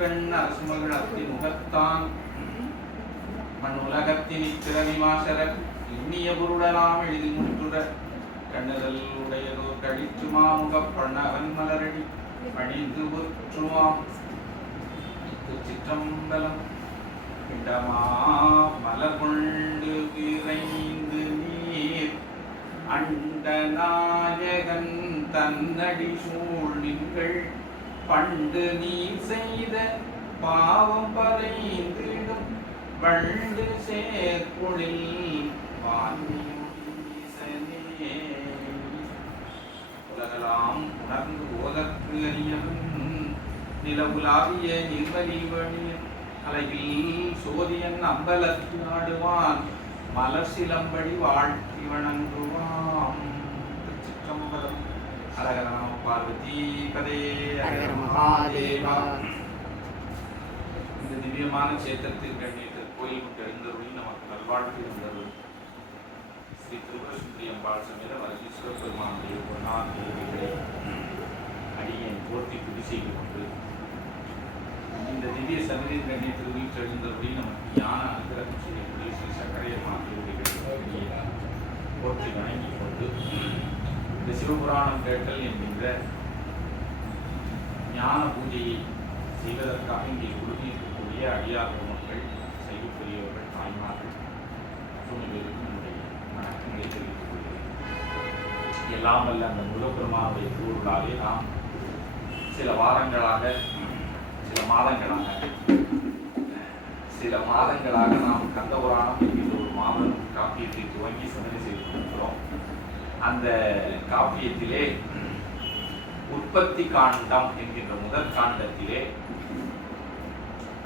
கண் அரசுமகள் அத்தி முகத்தான் மண் உலகத்தின் இத்திறனி மாசரர் இன்னிய பொருளலாம் எழுதி முற்றுற கண்ணுதல் உடையதோர் கடிச்சுமா முகப் பண்ணவன் மலரடி பணிந்து ஒற்றுமாம் திருச்சிற்றம்பலம் இடமா மலர் கொண்டு விரைந்து நீர் அண்ட நாயகன் தன்னடி சூழ் நீங்கள் பண்டு நீ செய்த பாவம் பறைந்திடும் வண்டு சேர்பொழில் வான்மீசனே உலகலாம் உணர்ந்து ஓதற்கு அறியவன் நிலவுலாவிய நிர்மலிவணியன் அலையில் சோதியன் அம்பலத்து நாடுவான் மலர் சிலம்படி வாழ்த்தி வணங்குவான். திருச்சிற்றம்பலம். ஹரஹர நம பார்வதி பதே ஹரஹர மகாதேவா. இந்த திவ்யமான சேத்திரத்தில் கண்ணியத்தில் கோயில் கொண்டு எழுந்தருளி நமக்கு நல்வாழ்வு இருந்தது ஸ்ரீ திருபுரசுந்தரி அம்பாள் சமேத வரதீஸ்வர பெருமானுடைய பொன்னார் தேவிகளை அடியை போர்த்தி துதி செய்து கொண்டு இந்த திவ்ய சன்னிதியின் கண்ணியத்தில் வீட்டில் எழுந்தருளி நமக்கு ஞான அனுகிரகம் செய்யக்கூடிய ஸ்ரீ சக்கரையம்மாள் தேவிகளை போற்றி வணங்கி கொண்டு இந்த சிவபுராணம் கேட்டல் என்கின்ற ஞான பூஜையை செய்வதற்காக இங்கே உறுதியிருக்கக்கூடிய அடியார் மக்கள் செய்யக்கூடியவர்கள் தாய்மார்கள் சூழ்நிலைகளுக்கு நம்முடைய வணக்கங்களை தெரிவித்துக் கொள்கிறேன். எல்லாம் வல்ல அந்த முருகப்பெருமானுடைய திருவுருளாலே நாம் சில மாதங்களாக நாம் கந்தபுராணம் என்கின்ற ஒரு மாபெரும் காப்பியத்தை துவங்கி சிந்தனை செய்து கொண்டிருக்கிறோம். அந்த காப்பியத்திலே உற்பத்தி காண்டம் என்கின்ற முதற் காண்டத்திலே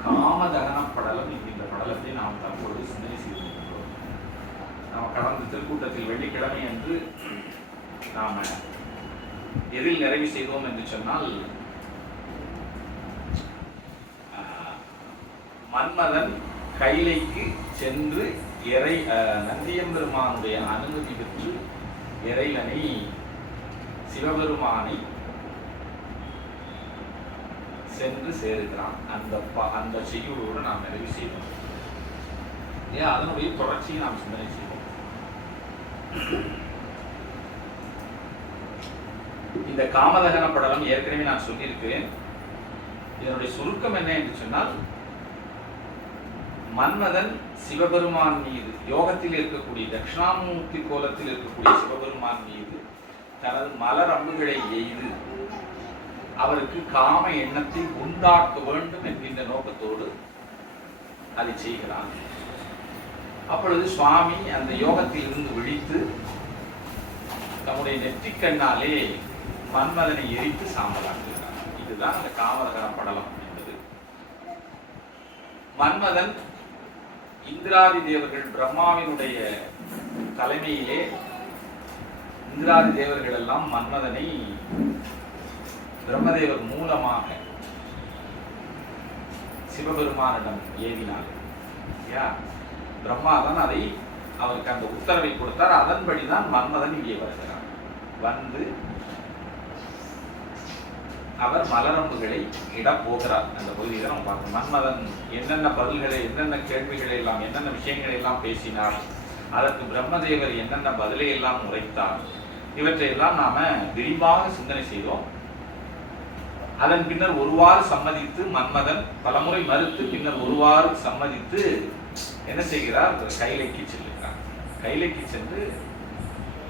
காமதகன படலம் என்கின்ற படலத்தை நாம் தற்பொழுது சிந்தனை செய்து கொண்டிருக்கிறோம். நாம் கடந்த திருக்கூட்டத்தில் வெள்ளிக்கிழமை என்று நாம் எதில் நிறைவு செய்தோம் என்று சொன்னால், மன்மதன் கைலைக்கு சென்று நந்தியம்பெருமானுடைய அனுமதி பெற்று இறைவனை சிவபெருமானை சென்று சேருகிறான். அந்த செய்யுளோடு நாம் நிறைவு செய்தோம். அதனுடைய தொடர்ச்சியை நாம் சிந்தனை செய்வோம். இந்த காமதகன படலம் ஏற்கனவே நான் சொல்லியிருக்கிறேன். இதனுடைய சுருக்கம் என்ன என்று சொன்னால், மன்மதன் சிவபெருமான் மீது யோகத்தில் இருக்கக்கூடிய தட்சிணாமூர்த்தி கோலத்தில் இருக்கக்கூடிய சிவபெருமான் மீது தனது மலர் அம்புகளை எய்து அவருக்கு காம எண்ணத்தை உண்டாக்க வேண்டும் என்கின்ற நோக்கத்தோடு அதை செய்கிறான். அப்பொழுது சுவாமி அந்த யோகத்தில் இருந்து விழித்து நம்முடைய நெற்றிக்கண்ணாலே மன்மதனை எரித்து சாம்பலாக்குகிறார். இதுதான் அந்த காமதகன படலம் என்பது. மன்மதன் இந்திராதி தேவர்கள் பிரம்மாவினுடைய தலைமையிலே இந்திராதி தேவர்கள் எல்லாம் மன்மதனை பிரம்மதேவர் மூலமாக சிவபெருமானிடம் ஏவினார். பிரம்மா தான் அதை அவருக்கு அந்த உத்தரவை கொடுத்தார். அதன்படிதான் மன்மதன் இங்கே வருகிறார். வந்து அவர் மலரம்புகளை இட போகிறார். அந்த பகுதியை நம்ம பார்க்கணும். மன்மதன் என்னென்ன பதில்களை, என்னென்ன கேள்விகளை எல்லாம், என்னென்ன விஷயங்களை எல்லாம் பேசினார், அதற்கு பிரம்மதேவர் என்னென்ன பதிலை எல்லாம் உரைத்தார், இவற்றையெல்லாம் நாம விரிவாக சிந்தனை செய்தோம். அதன் பின்னர் ஒருவாறு சம்மதித்து மன்மதன் பலமுறை மறுத்து பின்னர் ஒருவாறு சம்மதித்து என்ன செய்கிறார்? கைலைக்கு செல்லுகிறார். கைலைக்கு சென்று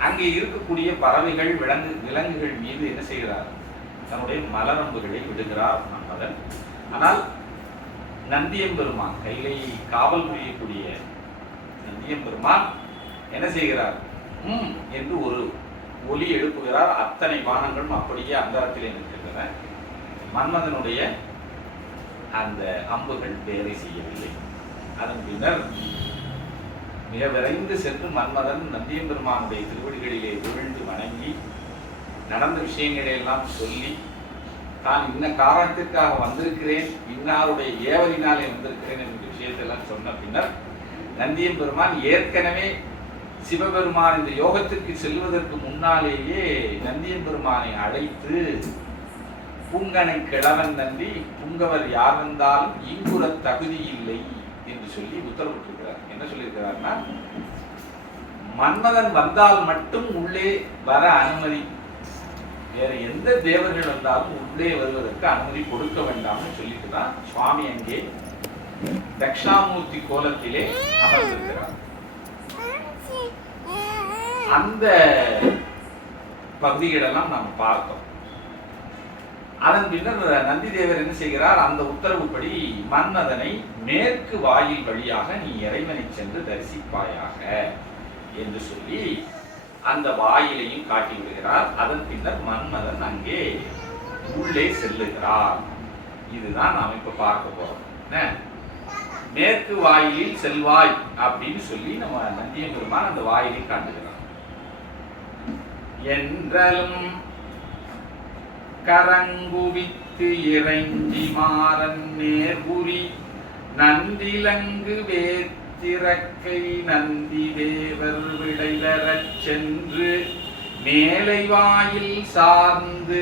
அங்கே இருக்கக்கூடிய பறவைகள் விலங்குகள் மீது என்ன செய்கிறார்? தன்னுடைய மலரம்புகளை விடுகிறார் மன்மதன். ஆனால் நந்தியம்பெருமான், கைலை காவல் புரியக்கூடிய நந்தியம்பெருமான் என்ன செய்கிறார்? என்று ஒரு ஒலி எழுப்புகிறார். அத்தனை வானங்களும் அப்படியே அந்தரத்திலே நிற்கின்றன. மன்மதனுடைய அந்த அம்புகள் வேலை செய்யவில்லை. அதன் பின்னர் மிக விரைந்து சென்று மன்மதன் நந்தியம்பெருமானுடைய திருவடிகளிலே விழுந்து வணங்கி நடந்த விஷயங்களை எல்லாம் சொல்லி, தான் இன்ன காரணத்திற்காக வந்திருக்கிறேன், இன்னாருடைய ஏவலினாலே வந்திருக்கிறேன் என்ற விஷயத்தெல்லாம் சொன்ன பின்னர் நந்தியம்பெருமான் ஏற்கனவே சிவபெருமான் இந்த யோகத்திற்கு செல்வதற்கு முன்னாலேயே நந்தியம்பெருமானை அழைத்து புங்கனை கிழவன் நன்றி புங்கவர் யார் வந்தாலும் இங்குற தகுதி இல்லை என்று சொல்லி உத்தரவிட்டிருக்கிறார். என்ன சொல்லியிருக்கிறார்னா, மன்மதன் வந்தால் மட்டும் உள்ளே வர அனுமதி, வேற எந்த தேவர்கள் வந்தாலும் உள்ளே வருவதற்கு அனுமதி கொடுக்க வேண்டாம்னு சொல்லிட்டு தான் சுவாமி அங்கே தட்சிணாமூர்த்தி கோலத்திலே அமர்ந்திருக்கிறார். அந்த பகுதிகளெல்லாம் நாம் பார்த்தோம். அதன் பின்னர் நந்தி தேவர் என்ன செய்கிறார், அந்த உத்தரவுப்படி மன்மதனை மேற்கு வாயில் வழியாக நீ இறைவனை சென்று தரிசிப்பாயாக என்று சொல்லி அந்த வாயிலையும் காட்டி விடுகிறார். அதன் பின்னர் மன்மதன் அங்கே உள்ளே செல்லுகிறார். இதுதான் நாம் இப்ப பார்க்க போறோம். மேற்கு வாயிலில் செல்வாய் அப்படின்னு சொல்லி நம்ம நந்திய பெருமான் அந்த வாயிலை காட்டுகிறார். என்றலும் கரங்குவித்து இறைஞ்சி மாறன் நேர்புரி நந்திலங்கு வேத்திரக்கை நந்தி தேவர் விடைதரச் சென்று மேலை வாயில் சார்ந்து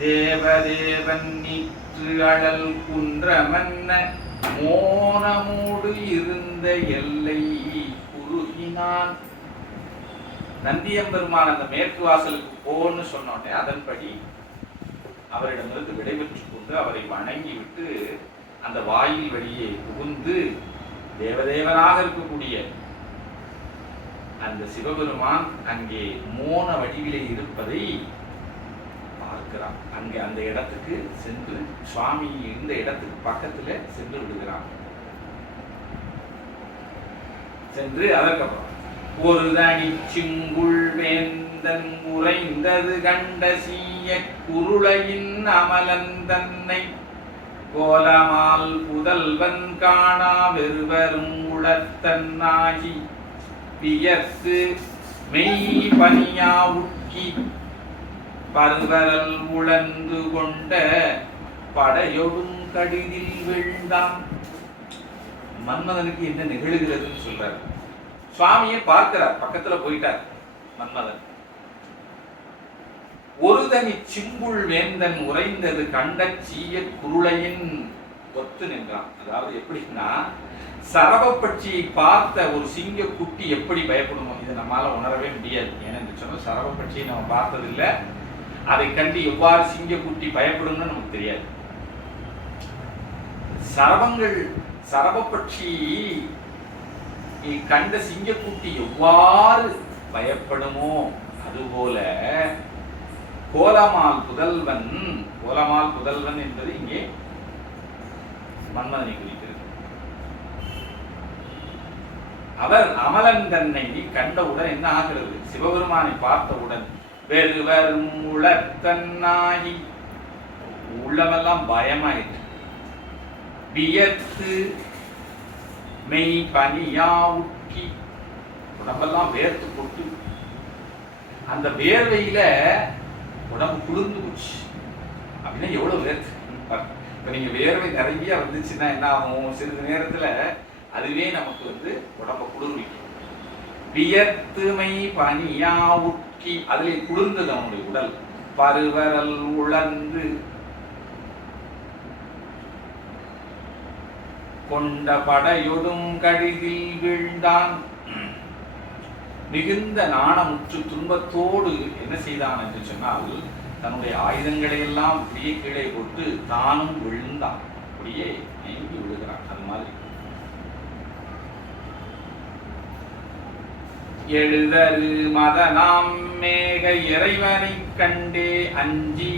தேவதேவன் நிற்று அழல் குன்றமன்ன மோனமோடு இருந்த எல்லை குறுகினான். நந்தியம்பெருமான் அந்த மேற்கு வாசலுக்கு போன்னு சொன்னோடனே அதன்படி அவரிடமிருந்து விடைபெற்றுக் கொண்டு அவரை வணங்கி விட்டு அந்த வாயில் வழியே புகுந்து தேவதேவனாக இருக்கக்கூடிய அந்த சிவபெருமான் அங்கே மோன வடிவிலே இருப்பதை பார்க்கிறான். அங்கே அந்த இடத்துக்கு சென்று சுவாமி இருந்த இடத்துக்கு பக்கத்துல சென்று விடுகிறான். சென்று அதற்கப்புறம் ஒரு தனி சிங்குள் வேந்தன் உறைந்தது கண்ட சீய குருளையின் அமலன் தன்னை கோலமால் புதல்வன் காணா வெறுவரும் உளத்தன்னாகி வியர்த்து மெய் பனியா உட்கி பருவரல் உழந்து கொண்ட படையொடும் கடிதில் வீழ்ந்தான். மன்மதனுக்கு என்ன நிகழ்கிறதுன்னு சொல்றாரு. சுவாமியை பார்க்கிறார், பக்கத்துல போயிட்டார் மன்மதன். ஒரு தனி சிம்புள் வேந்தன் உறைந்தது கண்ட சீய குருளையின் ஒத்து நின்றான். அதாவது எப்படின்னா, சரபப்பட்சியை பார்த்த ஒரு சிங்க குட்டி எப்படி பயப்படுமோ இதை நம்மால உணரவே முடியாது. ஏன்னு சொன்னா சரபப்பட்சியை நம்ம பார்த்ததில்லை, அதை கண்டு எவ்வாறு சிங்க குட்டி பயப்படும்னு நமக்கு தெரியாது. சரபப்பட்சி கண்ட சிங்கக்குட்டி எவ்வாறு பயப்படுமோ அதுபோல கோலமால் புதல்வன் என்பது இங்கே மன்மதனை குறிக்கிறது. அவர் அமலன் தன்னை கண்டவுடன் என்ன ஆகிறது, சிவபெருமானை பார்த்தவுடன் வெறுவரும் உளத்தன்னாகி உள்ளமெல்லாம் பயமாயிற்று. வியர்த்து மெய் பனியா உட்கி உடம்பெல்லாம் வேர்த்து கொட்டு. அந்த வேர்வையில உடம்பு குளிர்ந்து போச்சு. அப்படின்னா எவ்வளவு வேர்த்து. இப்ப நீங்க வேர்வை நிறைய வந்துச்சுன்னா என்ன ஆகும், சிறிது நேரத்துல அதுவே நமக்கு உடம்ப குளிர்விக்கும். வியர்த்துமை பனியா உட்கி, அதிலே குளிர்ந்தது அவனுடைய உடல். பருவரல் உழந்து கொண்ட படையொடும் கடிதில் வீழ்ந்தான். மிகுந்த நாணமுற்று துன்பத்தோடு என்ன செய்தான் என்று சொன்னால், தன்னுடைய ஆயுதங்களை எல்லாம் அப்படியே கீழே போட்டு தானும் விழுந்தான். அப்படியே நீங்கி விழுகிறான். அது மாதிரி எழுதரு மதனாம் மேக இறைவனை கண்டே அஞ்சி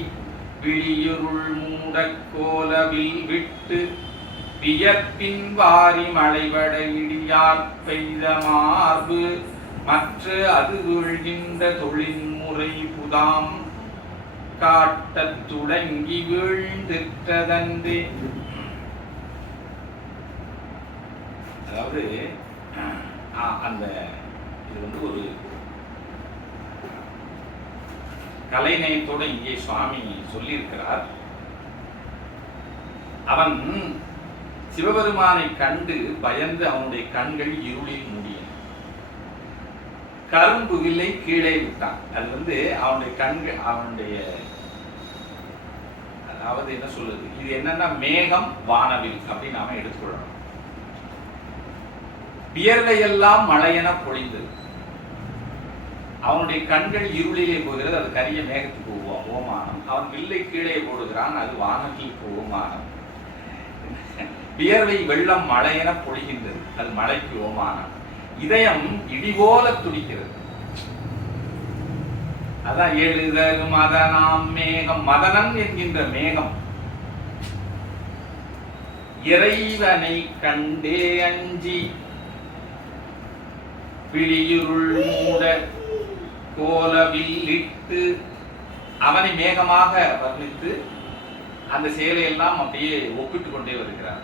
விழியுருள் மூடக்கோலவில் விட்டு வியப்பின் வாரி மழைவட இடியார் பெய்த மார்பு மற்ற அது வீழ்கின்ற தொழில்முறை புதாம் காட்டத் துடங்கி வீழ்ந்திட்டதன்றே. அதாவது அந்த இது ஒரு கலைநயத்தோட இங்கே சுவாமி சொல்லியிருக்கிறார். அவன் சிவபெருமானை கண்டு பயந்து அவனுடைய கண்கள் இருளில் மூடியன. கரும்பு வில்லை கீழே விட்டான். அது அவனுடைய கண்கள், அவனுடைய அதாவது என்ன சொல்லுது, இது என்னன்னா மேகம் வானவில் அப்படின்னு நாம எடுத்துக்கொள்ளணும். வியர்வையெல்லாம் மழையென பொழிந்தது. அவனுடைய கண்கள் இருளிலே போகிறது, அது கரிய மேகத்துக்கு ஓமானம். அவன் வில்லை கீழே போடுகிறான், அது வானத்திற்கு ஓமானம். வியர்வை வெள்ளம் மழையென பொழிகின்றது, அது மழைக்கு ஓமானம். இதயம் இடிபோல துடிக்கிறது. அதான் எழுதரு மதனாம் மேகம், மதனம் என்கின்ற மேகம் இறைவனை கண்டே அஞ்சி விழியுருள் மூட கோலவில்லிட்டு, அவனை மேகமாக வர்ணித்து அந்த செயலையெல்லாம் அப்படியே ஒப்பிட்டு கொண்டே வருகிறார்.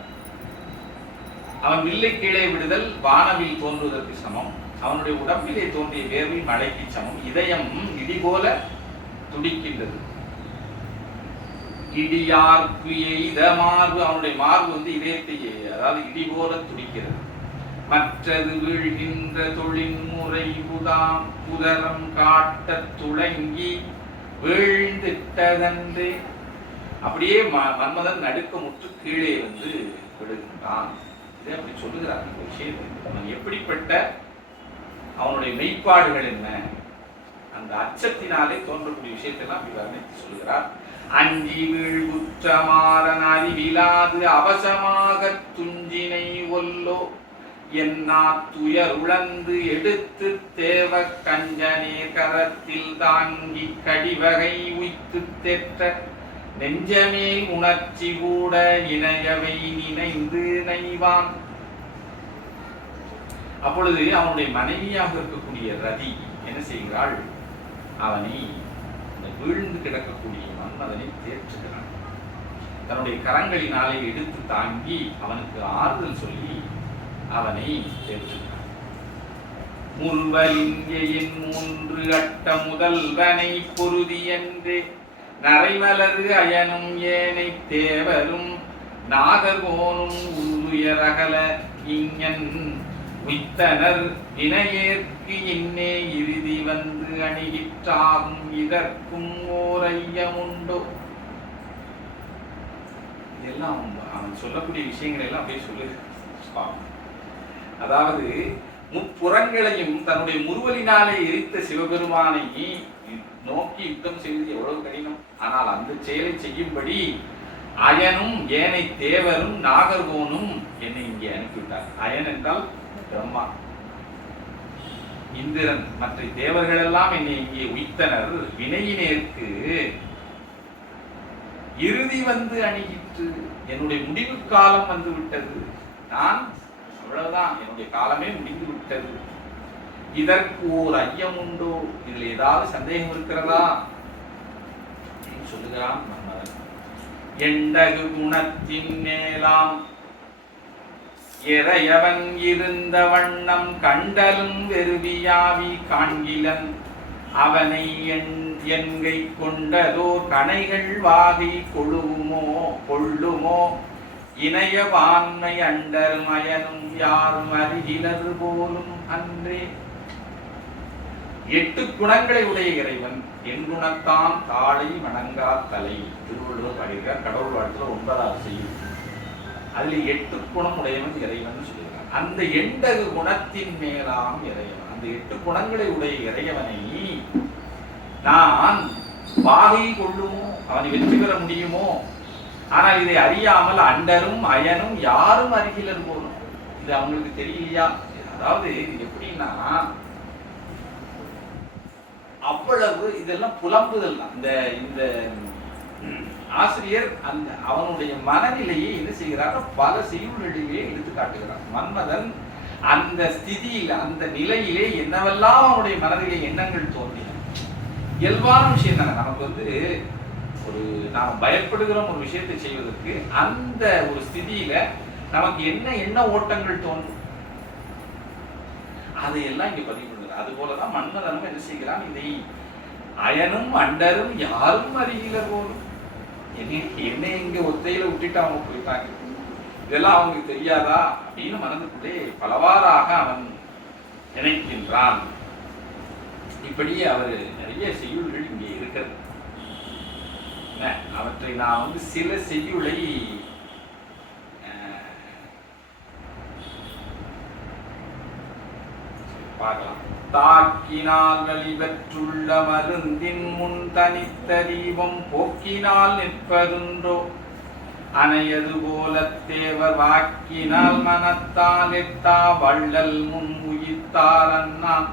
அவன் வில்லை கீழே விடுதல் வானவில் தோன்றுவதற்கு சமம், அவனுடைய உடம்பிலே தோன்றிய வேர்வை மழைக்கு சமம். இதயம் இடி போல துடிக்கின்றது. இடியார்க்கு எய்த மார்பு, அவனுடைய மார்பு இதயத்தை அதாவது இடி போல துடிக்கிறது. மற்றது வீழ்கின்ற தொழில்முறை புதரம் காட்ட துளங்கி வீழ்ந்திட்டதன்றே, அப்படியே மன்மதன் நடுக்கமுற்று கீழே விழுகின்றான். இதை அப்படி சொல்லுகிறார். இந்த விஷயத்தை அவன் எப்படிப்பட்ட, அவனுடைய மெய்ப்பாடுகள் என்ன, அந்த அச்சத்தினாலே தோன்றக்கூடிய விஷயத்தெல்லாம் அப்படி வர்ணித்து சொல்லுகிறார். அஞ்சி வீழ்குற்றமாறன் அறிவிலாது அவசமாக துஞ்சினை ஒல்லோ என்னா துயர் உழந்து எடுத்து தேவ கஞ்சனே கரத்தில் தாங்கி கடிவகை உய்த்து தெற்ற நெஞ்சமே உணர்ச்சி கூட இணையவை நினைந்து நைவான். அப்பொழுது அவனுடைய மனைவியாக இருக்கக்கூடிய ரதி என்ன செய்கிறாள், அவனை வீழ்ந்து கிடக்கக்கூடிய மன்மதனை தேற்றுகிறான். தன்னுடைய கரங்களினாலே எடுத்து தாங்கி அவனுக்கு ஆறுதல் சொல்லி அவனை தேற்றுகிறான். முல்வலிங்கையின் 3 அட்ட முதல்வனை பொருதி என்றே நரைமலரு அயனும் ஏனை தேவரும் நாகர்கோனும் உருயரகல இங்கன் உய்த்தனர் வினையேற்கு இன்னே இறுதி வந்து அணிகிற்றாகும் இதற்கும் ஓர் ஐயமுண்டோ. இதெல்லாம் அவன் சொல்லக்கூடிய விஷயங்கள் எல்லாம் அப்படியே சொல்லுகிறான். அதாவது முப்புறங்களையும் தன்னுடைய முறுவலினாலே எரித்த சிவபெருமானை நோக்கி யுத்தம் செய்வது எவ்வளவு கடினம். ஆனால் அந்த செயலை செய்யும்படி அயனும் ஏனை தேவரும் நாகர்கோனும் என்னை இங்கே அனுப்பிவிட்டார். அயன் என்றால் பிரம்மா, இந்திரன், மற்ற தேவர்கள் எல்லாம் என்னை இங்கே உய்த்தனர். வினையினேற்கு இறுதி வந்து அணுகிற்று, என்னுடைய முடிவு காலம் வந்து விட்டது. நான் அவ்வளவுதான், என்னுடைய காலமே முடிந்து விட்டது. இதற்கு ஓர் ஐயம் உண்டோ, இதில் ஏதாவது சந்தேகம் இருக்கிறதா சொல்லுகிறான் மன்மதன். எண்டகு குணத்தின் மேலாம் எறையவன் இருந்த வண்ணம் கண்டலும் வெறுவியாவி காண்கிலன் அவனை என்கை கொண்டதோ கணைகள் வாகை கொள்ளுமோ இணைய வான்மை அண்டர் மயனும் யாரும் அறிகிலது போலும் அன்றே. 8 குணங்களை உடைய இறைவன் என் குணத்தான் தாளை வணங்கா தலை. திருவள்ளுவர் பாடுகிறார் கடவுள் வாழ்த்துல 9வது செய்யும். அதுல 8 குணம் உடையவன் இறைவன் சொல்லுகிறார். அந்த 8 குணத்தின் மேலாம் இறைவன், அந்த 8 குணங்களை உடைய இறைவனை நான் வாகை கொள்ளுமோ, அவனை வெற்றி பெற முடியுமோ? ஆனால் இதை அறியாமல் அண்டரும் அயனும் யாரும் அருகிலர் போலும். இது அவங்களுக்கு தெரியலையா? அதாவது எப்படின்னா அவ்வளவு இதெல்லாம் புலம்புதல் தான். இந்த ஆசிரியர் அந்த அவனுடைய மனநிலையை என்ன செய்கிறார், பல செய்யுள்களிலே எடுத்து காட்டுகிறார். மன்மதன் அந்த ஸ்திதியில், அந்த நிலையிலே என்னவெல்லாம் அவனுடைய மனதிலே எண்ணங்கள் தோன்றின. இயல்பான விஷயம் தானே. நமக்கு ஒரு நாம் பயப்படுகிறோம் ஒரு விஷயத்தை செய்வதற்கு, அந்த ஒரு ஸ்திதியில நமக்கு என்ன ஓட்டங்கள் தோன்றும், அதையெல்லாம் இங்க பதிவு பண்ணுறார். அது போலதான் மன்மதனும் என்ன செய்கிறான், இதை அயனும் அண்டரும் யாரும் அறிகிற போலும். என்ன இங்க ஒத்தையில விட்டுட்டு அவங்க போயிட்டாங்க, இதெல்லாம் அவங்களுக்கு தெரியாதா அப்படின்னு மனதுக்குள்ளே பலவாறாக அவன் நினைக்கின்றான். இப்படியே அவர் நிறைய செய்யுள்கள் இங்கே இருக்கிறது. அவற்றை நான் சில செய்யுளை பார்க்கலாம். தாக்கினால் வெளிபெற்றுள்ள மருந்தின் முன் தனித்த தீபம் போக்கினால் நிற்பதுன்றோ அணையது போல தேவர் வாக்கினால் மனத்தால் எட்டா வள்ளல் முன் உயிர்த்தார் அண்ணான்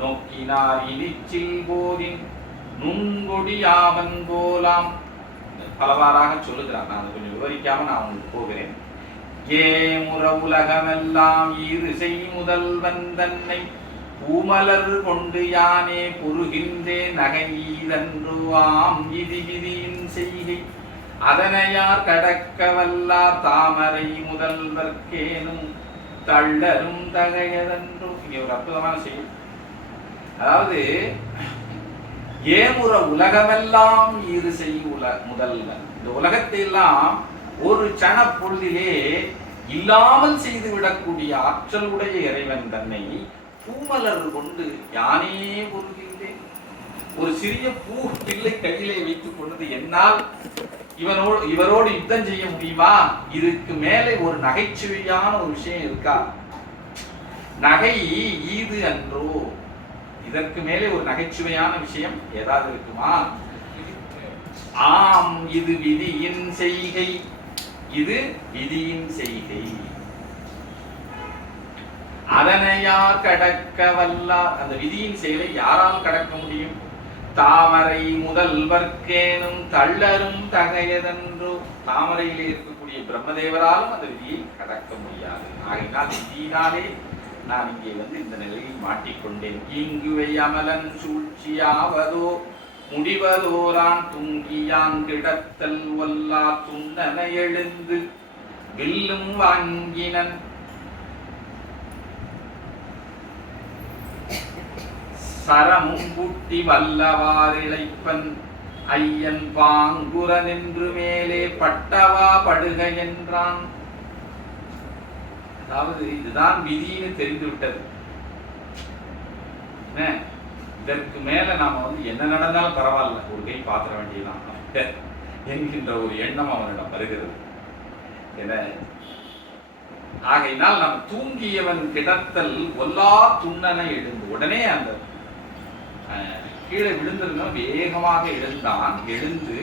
நோக்கினார் இனிச்சில் போதின் நுண்கொடியாவன் போலாம். பலவாறாக சொல்லுகிறான். நான் கொஞ்சம் விவரிக்காம நான் உங்களுக்கு போகிறேன். ஏமுற உலகமெல்லாம் ஈறுசை முதல்வன் தன்னை பூமலர் கொண்டு யானே புருகின்றே நகையீதன்று ஆம் விதி விதியின் செய்கை அதனையார் கடக்க வல்லார் தாமரை முதல்வர்க்கேனும் தள்ளரும் தகையதன்று. இங்கே ஒரு அற்புதமான செய்தி. அதாவது ஏமுற உலகமெல்லாம் ஈறுசை முதல்வன், இந்த உலகத்தை எல்லாம் ஒரு சன பொழுதிலே இல்லாமல் செய்து விடக்கூடிய ஆற்றல் உடைய இறைவன் தன்னை பூமலர் கொண்டு யானே பொருகின்றேன். ஒரு சிறிய பூ பிள்ளை கையிலே வைத்துக் கொண்டது என்னால் இவரோடு யுத்தம் செய்ய முடியுமா? இதுக்கு மேலே ஒரு நகைச்சுவையான ஒரு விஷயம் இருக்கா? நகை ஈது அன்றோ, இதற்கு மேலே ஒரு நகைச்சுவையான விஷயம் ஏதாவது இருக்குமா? ஆம், இது விதியின் செய்கை, இது விதியின் செய்கை. அதனை யார் கடக்க வல்லார்? அந்த விதியின் செயலை யாரால் கடக்க முடியும்? தாமரை முதல்வர்க்கேனும் தள்ளரும் தகையதன்றோ, தாமரையிலே இருக்கக்கூடிய பிரம்மதேவராலும் அந்த விதியை கடக்க முடியாது. ஆகையினால் விதியினாலே நான் இங்கே இந்த நிலையில் மாட்டிக்கொண்டேன். இங்குவை அமலன் சூழ்ச்சியாவதோ முடிவதோரான் துங்கியான் கிடத்தல் வல்லா துண்ணன எழுந்து வில்லும் வாங்கினன் சரமும் கூட்டி வல்லவாரிழைப்பன் ஐயன் பாங்குர நின்று மேலே பட்டவா படுக என்றான். அதாவது இதுதான் விதின்னு தெரிந்து விட்டது. இதற்கு மேல நாம என்ன நடந்தாலும் பரவாயில்ல, ஒரு கை பாத்திர வேண்டியதான் என்கின்ற ஒரு எண்ணம் அவனிடம் வருகிறது. ஆகையினால் நாம் தூங்கியவன் கிடத்தல் ஒல்லா துண்ணனை எழுந்து, உடனே அந்த கீழே விழுந்திருந்தவன் வேகமாக எழுந்து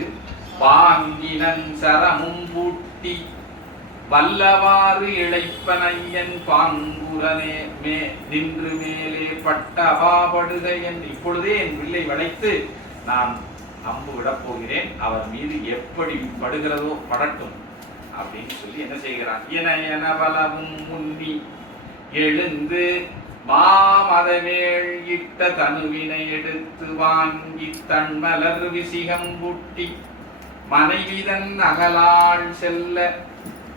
பாங்கினன் சரமும் பூட்டி வல்லவாறு இழைப்பனையன் பாங்குரனே நின்று மேலே பட்டவா படுகையன். இப்பொழுதே என் வில்லை வளைத்து நான் அம்பு விடப் போகிறேன், அவர் மீது எப்படி படுகிறதோ படட்டும் அப்படின்னு சொல்லி என்ன செய்கிறான்? என பலவும் முன்னி எழுந்து மாமதவேள் இட்ட தனுவினை எடுத்து வாங்கி தன்மலர் விசிகம் பூட்டி மனைவிதன் அகலாள் செல்ல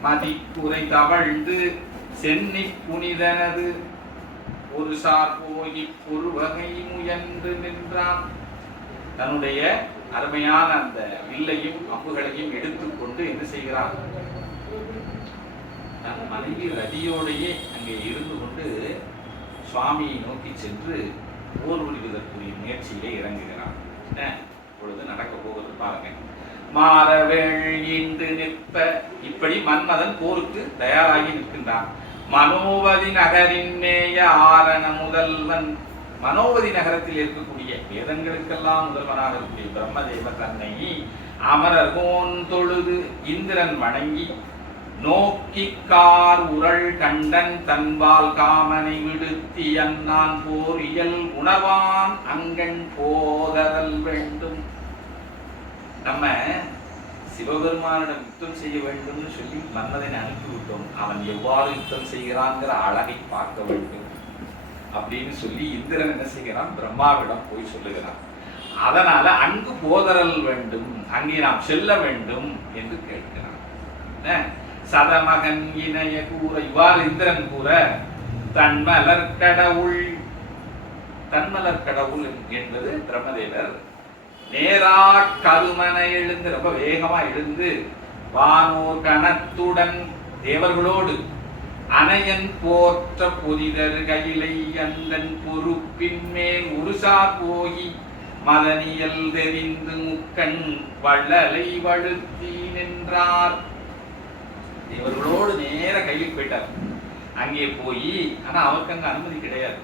மதிக்குறை தவழ்ந்து சென்னி புனிதனது ஒரு சார் போகி ஒரு வகை முயன்று நின்றான். தன்னுடைய அருமையான அந்த வில்லையும் அம்புகளையும் எடுத்துக்கொண்டு என்ன செய்கிறான்? தன் மனைவி ரதியோடையே அங்கே இருந்து கொண்டு சுவாமியை நோக்கி சென்று போர் புரிவதற்குரிய முயற்சியிலே இறங்குகிறான். இப்பொழுது நடக்க போகிறது பாருங்க. மாறவேழ்ந்து நிற்ப, இப்படி மன்மதன் போருக்கு தயாராகி நிற்கின்றான். மனோவதி நகரின் மேய ஆரண முதல்வன், மனோவதி நகரத்தில் இருக்கக்கூடிய வேதங்களுக்கெல்லாம் முதல்வனாக இருக்கக்கூடிய பிரம்மதேவர் தன்னை அமரர்கோன் தொழுது இந்திரன் வணங்கி நோக்கிக்கார் உரள் கண்டன் தன்பால் காமனை விடுத்தி அண்ணான் போர் இயல் உணவான் அங்கன் போதல் வேண்டும். நம்ம சிவபெருமானிடம் யுத்தம் செய்ய வேண்டும்னு சொல்லி மன்மதனை அனுப்பிவிட்டோம். அவன் எவ்வாறு யுத்தம் செய்கிறான்ங்கிற அழகை பார்க்க வேண்டும் அப்படின்னு சொல்லி இந்திரன் என்ன செய்கிறான்? பிரம்மாவிடம் போய் சொல்லுகிறான். அதனால அங்கு போதரல் வேண்டும், அங்கே நாம் செல்ல வேண்டும் என்று கேட்கிறான். சதமகன் இணைய கூற, இவ்வாறு இந்திரன் கூற தன்மலர் கடவுள், தன்மலர் கடவுள் என்பது பிரம்மதேவர் நேரா கருமனை எழுந்து, ரொம்ப வேகமா எழுந்து வானோர் கணத்துடன் தேவர்களோடு அணையன் போற்ற பொதிதர் கையிலை அந்தன் பொறுப்பின் மேல் உருசா போகி மதனியல் தெரிந்து முக்கண் வள்ளலை வழுத்தி நின்றார். இவர்களோடு நேர கையிலுக்கு போயிட்டார். அங்கே போய் ஆனா அவருக்கு அங்க அனுமதி கிடையாது.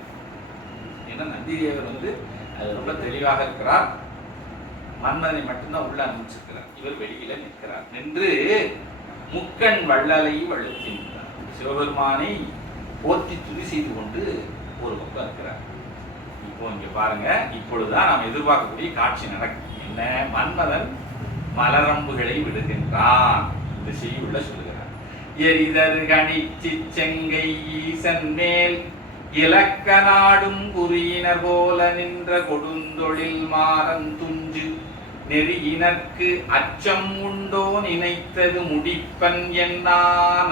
ஏன்னா நந்திதேவர் அது ரொம்ப தெளிவாக இருக்கிறார். மன்மதனை மட்டும்தான் உள்ள அனுப்பிச்சிருக்கிறார். இவர் வெளியில நிற்கிறார். நின்று முக்கண் வள்ளலை வழுத்தி நின்றார். சிவபெருமானை போற்றி துதி செய்து கொண்டு ஒரு பக்கம் இருக்கிறார். இப்போ இங்க பாருங்க, இப்பொழுதுதான் நாம் எதிர்பார்க்கக்கூடிய காட்சி நடக்கும். என்ன? மன்மதன் மலரம்புகளை விடுகின்றான். இந்த செய்யுள்ள சொல்லுகிறார். எரிதர் கணிச்சி செங்கை ஈசன் மேல் இலக்க நாடும் குறியினர் போல நின்ற கொடுந்தொழில் மாறன் துஞ்சு நெறியினர்க்கு அச்சம் உண்டோ நினைத்தது முடிப்பன் என்னா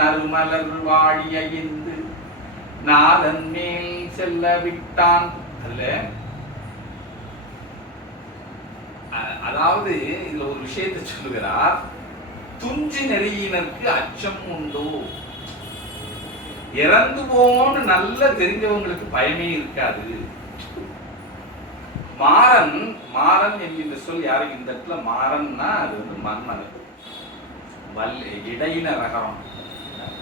நறுமலர் வாழியைந்து நாதன் மேல் செல்ல விட்டான். அதுல அதாவது இதுல ஒரு விஷயத்தை சொல்லுகிறார். துஞ்சு நெறியினருக்கு அச்சம் உண்டோ, இறந்து போன்னு நல்லா தெரிஞ்சவங்களுக்கு பயமே இருக்காது. மாறன் மாறன் என்கின்ற சொல் யாருக்கு? இந்த இடத்துல மாறன்னா அது மன்மதன். இடையின ரகரம்,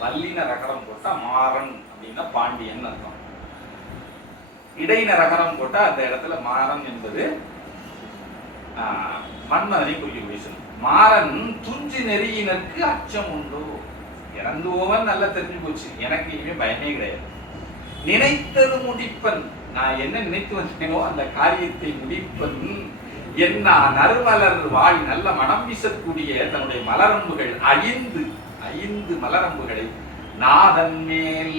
வல்லின ரகரம் போட்டா மாறன் அப்படின்னா பாண்டியன் அர்த்தம். இடையின ரகரம் போட்டா அந்த இடத்துல மாறன் என்பது மன்மதனை குறிக்கக்கூடிய சொல். மாறன் துஞ்சு நெறியினருக்கு அச்சம் உண்டோ, இறந்து போவன் நல்லா தெரிஞ்சு போச்சு, எனக்கு இனிமே பயமே கிடையாது. நினைத்தது முடிப்பன், நான் என்ன நினைத்து வந்தேனோ அந்த காரியத்தை முடிப்பன் என்ன நறுமலர் வாழி, நல்ல மனம் வீசக்கூடிய தன்னுடைய மலரம்புகள் ஐந்து மலரம்புகளை நாதன் மேல்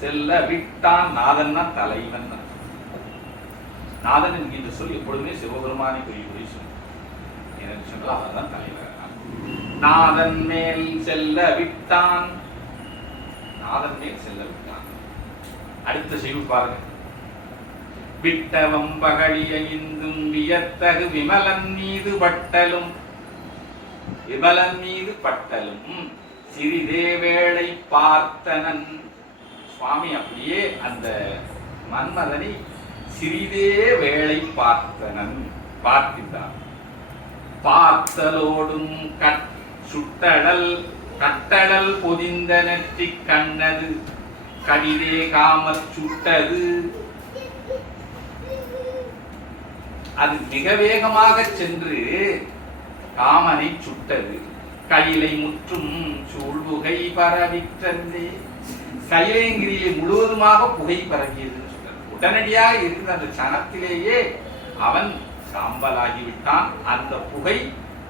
செல்ல விட்டான். நாதன்னா தலைவன். நாதன் என்கின்ற சொல் எப்பொழுதுமே சிவபெருமானை குறிக்கக்கூடிய சொல். எனக்கு சொன்னால் அவர் தான் தலைவர். நாதன் மேல் செல்ல விட்டான். நாதன் மேல் செல்ல விட்டான். அடுத்த செய்தி பாருங்க. விட்டவம் பகழியைந்தும் வியத்தகு விமலன் மீது பட்டலும், விமலன் மீது பட்டலும் சிறிதே வேளை பார்த்தனன். சுவாமி அப்படியே அந்த மன்மதனை சிறிதே வேளை பார்த்தனன், பார்த்திருந்தான். பார்த்தலோடும் கட்டடல் பொதிந்த நெற்றி கண்ணது கடிதே காமச் சுட்டது. அது மிக வேகமாக சென்று காமனை சுட்டது. கையிலை முற்றும் சூழ்புகை பரவிற்றே. கையிலைங்கிரியை முழுவதுமாக புகை பரவியதுன்னு சொல்றார். உடனடியாக இருந்த அந்த சனத்திலேயே அவன் சாம்பலாகிவிட்டான். அந்த புகை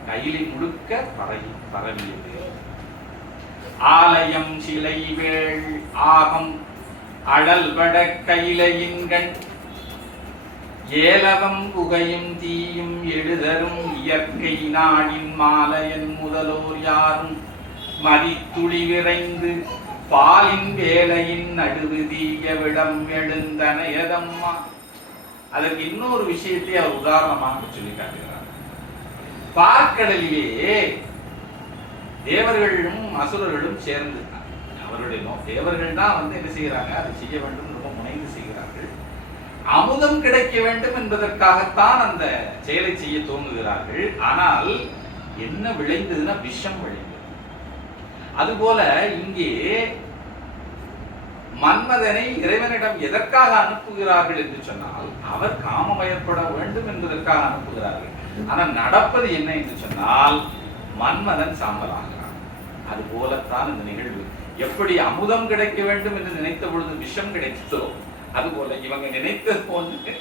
கையிலை முழுக்க பரவியது. ஆலயம் சிலை வேள் ஆகம் அடல்பட கையிலையின்கண் ஏலவம் புகையும் தீயும் எழுதரும் இயற்கை நாடின் மாலையன் முதலோர் யாரும் மதித்துளி விரைந்து பாலின் வேலையின் நடுவு தீய விடம் எழுந்தனையதம்மா. அதற்கு இன்னொரு விஷயத்தை அவர் உதாரணமாக சொல்லி காட்டுகிறார். பார்க்கடலிலே தேவர்களும் அசுரர்களும் சேர்ந்து அவருடைய தேவர்கள் தான் என்ன செய்கிறாங்க, அதை செய்ய வேண்டும் ரொம்ப முனைந்து செய்கிறார்கள். அமுதம் கிடைக்க வேண்டும் என்பதற்காகத்தான் அந்த செயலை செய்ய தோன்றுகிறார்கள். ஆனால் என்ன விளைந்ததுன்னா விஷம் விளைந்தது. அதுபோல இங்கே மன்மதனை இறைவனிடம் எதற்காக அனுப்புகிறார்கள் என்று சொன்னால் அவர் காமமயப்பட வேண்டும் என்பதற்காக அனுப்புகிறார்கள். ஆனால் நடப்பது என்ன என்று சொன்னால் மன்மதன் சாம்பலாகிறான். அது போலத்தான் இந்த நிகழ்வு. எப்படி அமுதம் கிடைக்க வேண்டும் என்று நினைத்த பொழுது விஷம் கிடைத்ததோ அதுபோல இவங்க நினைத்தது போன்று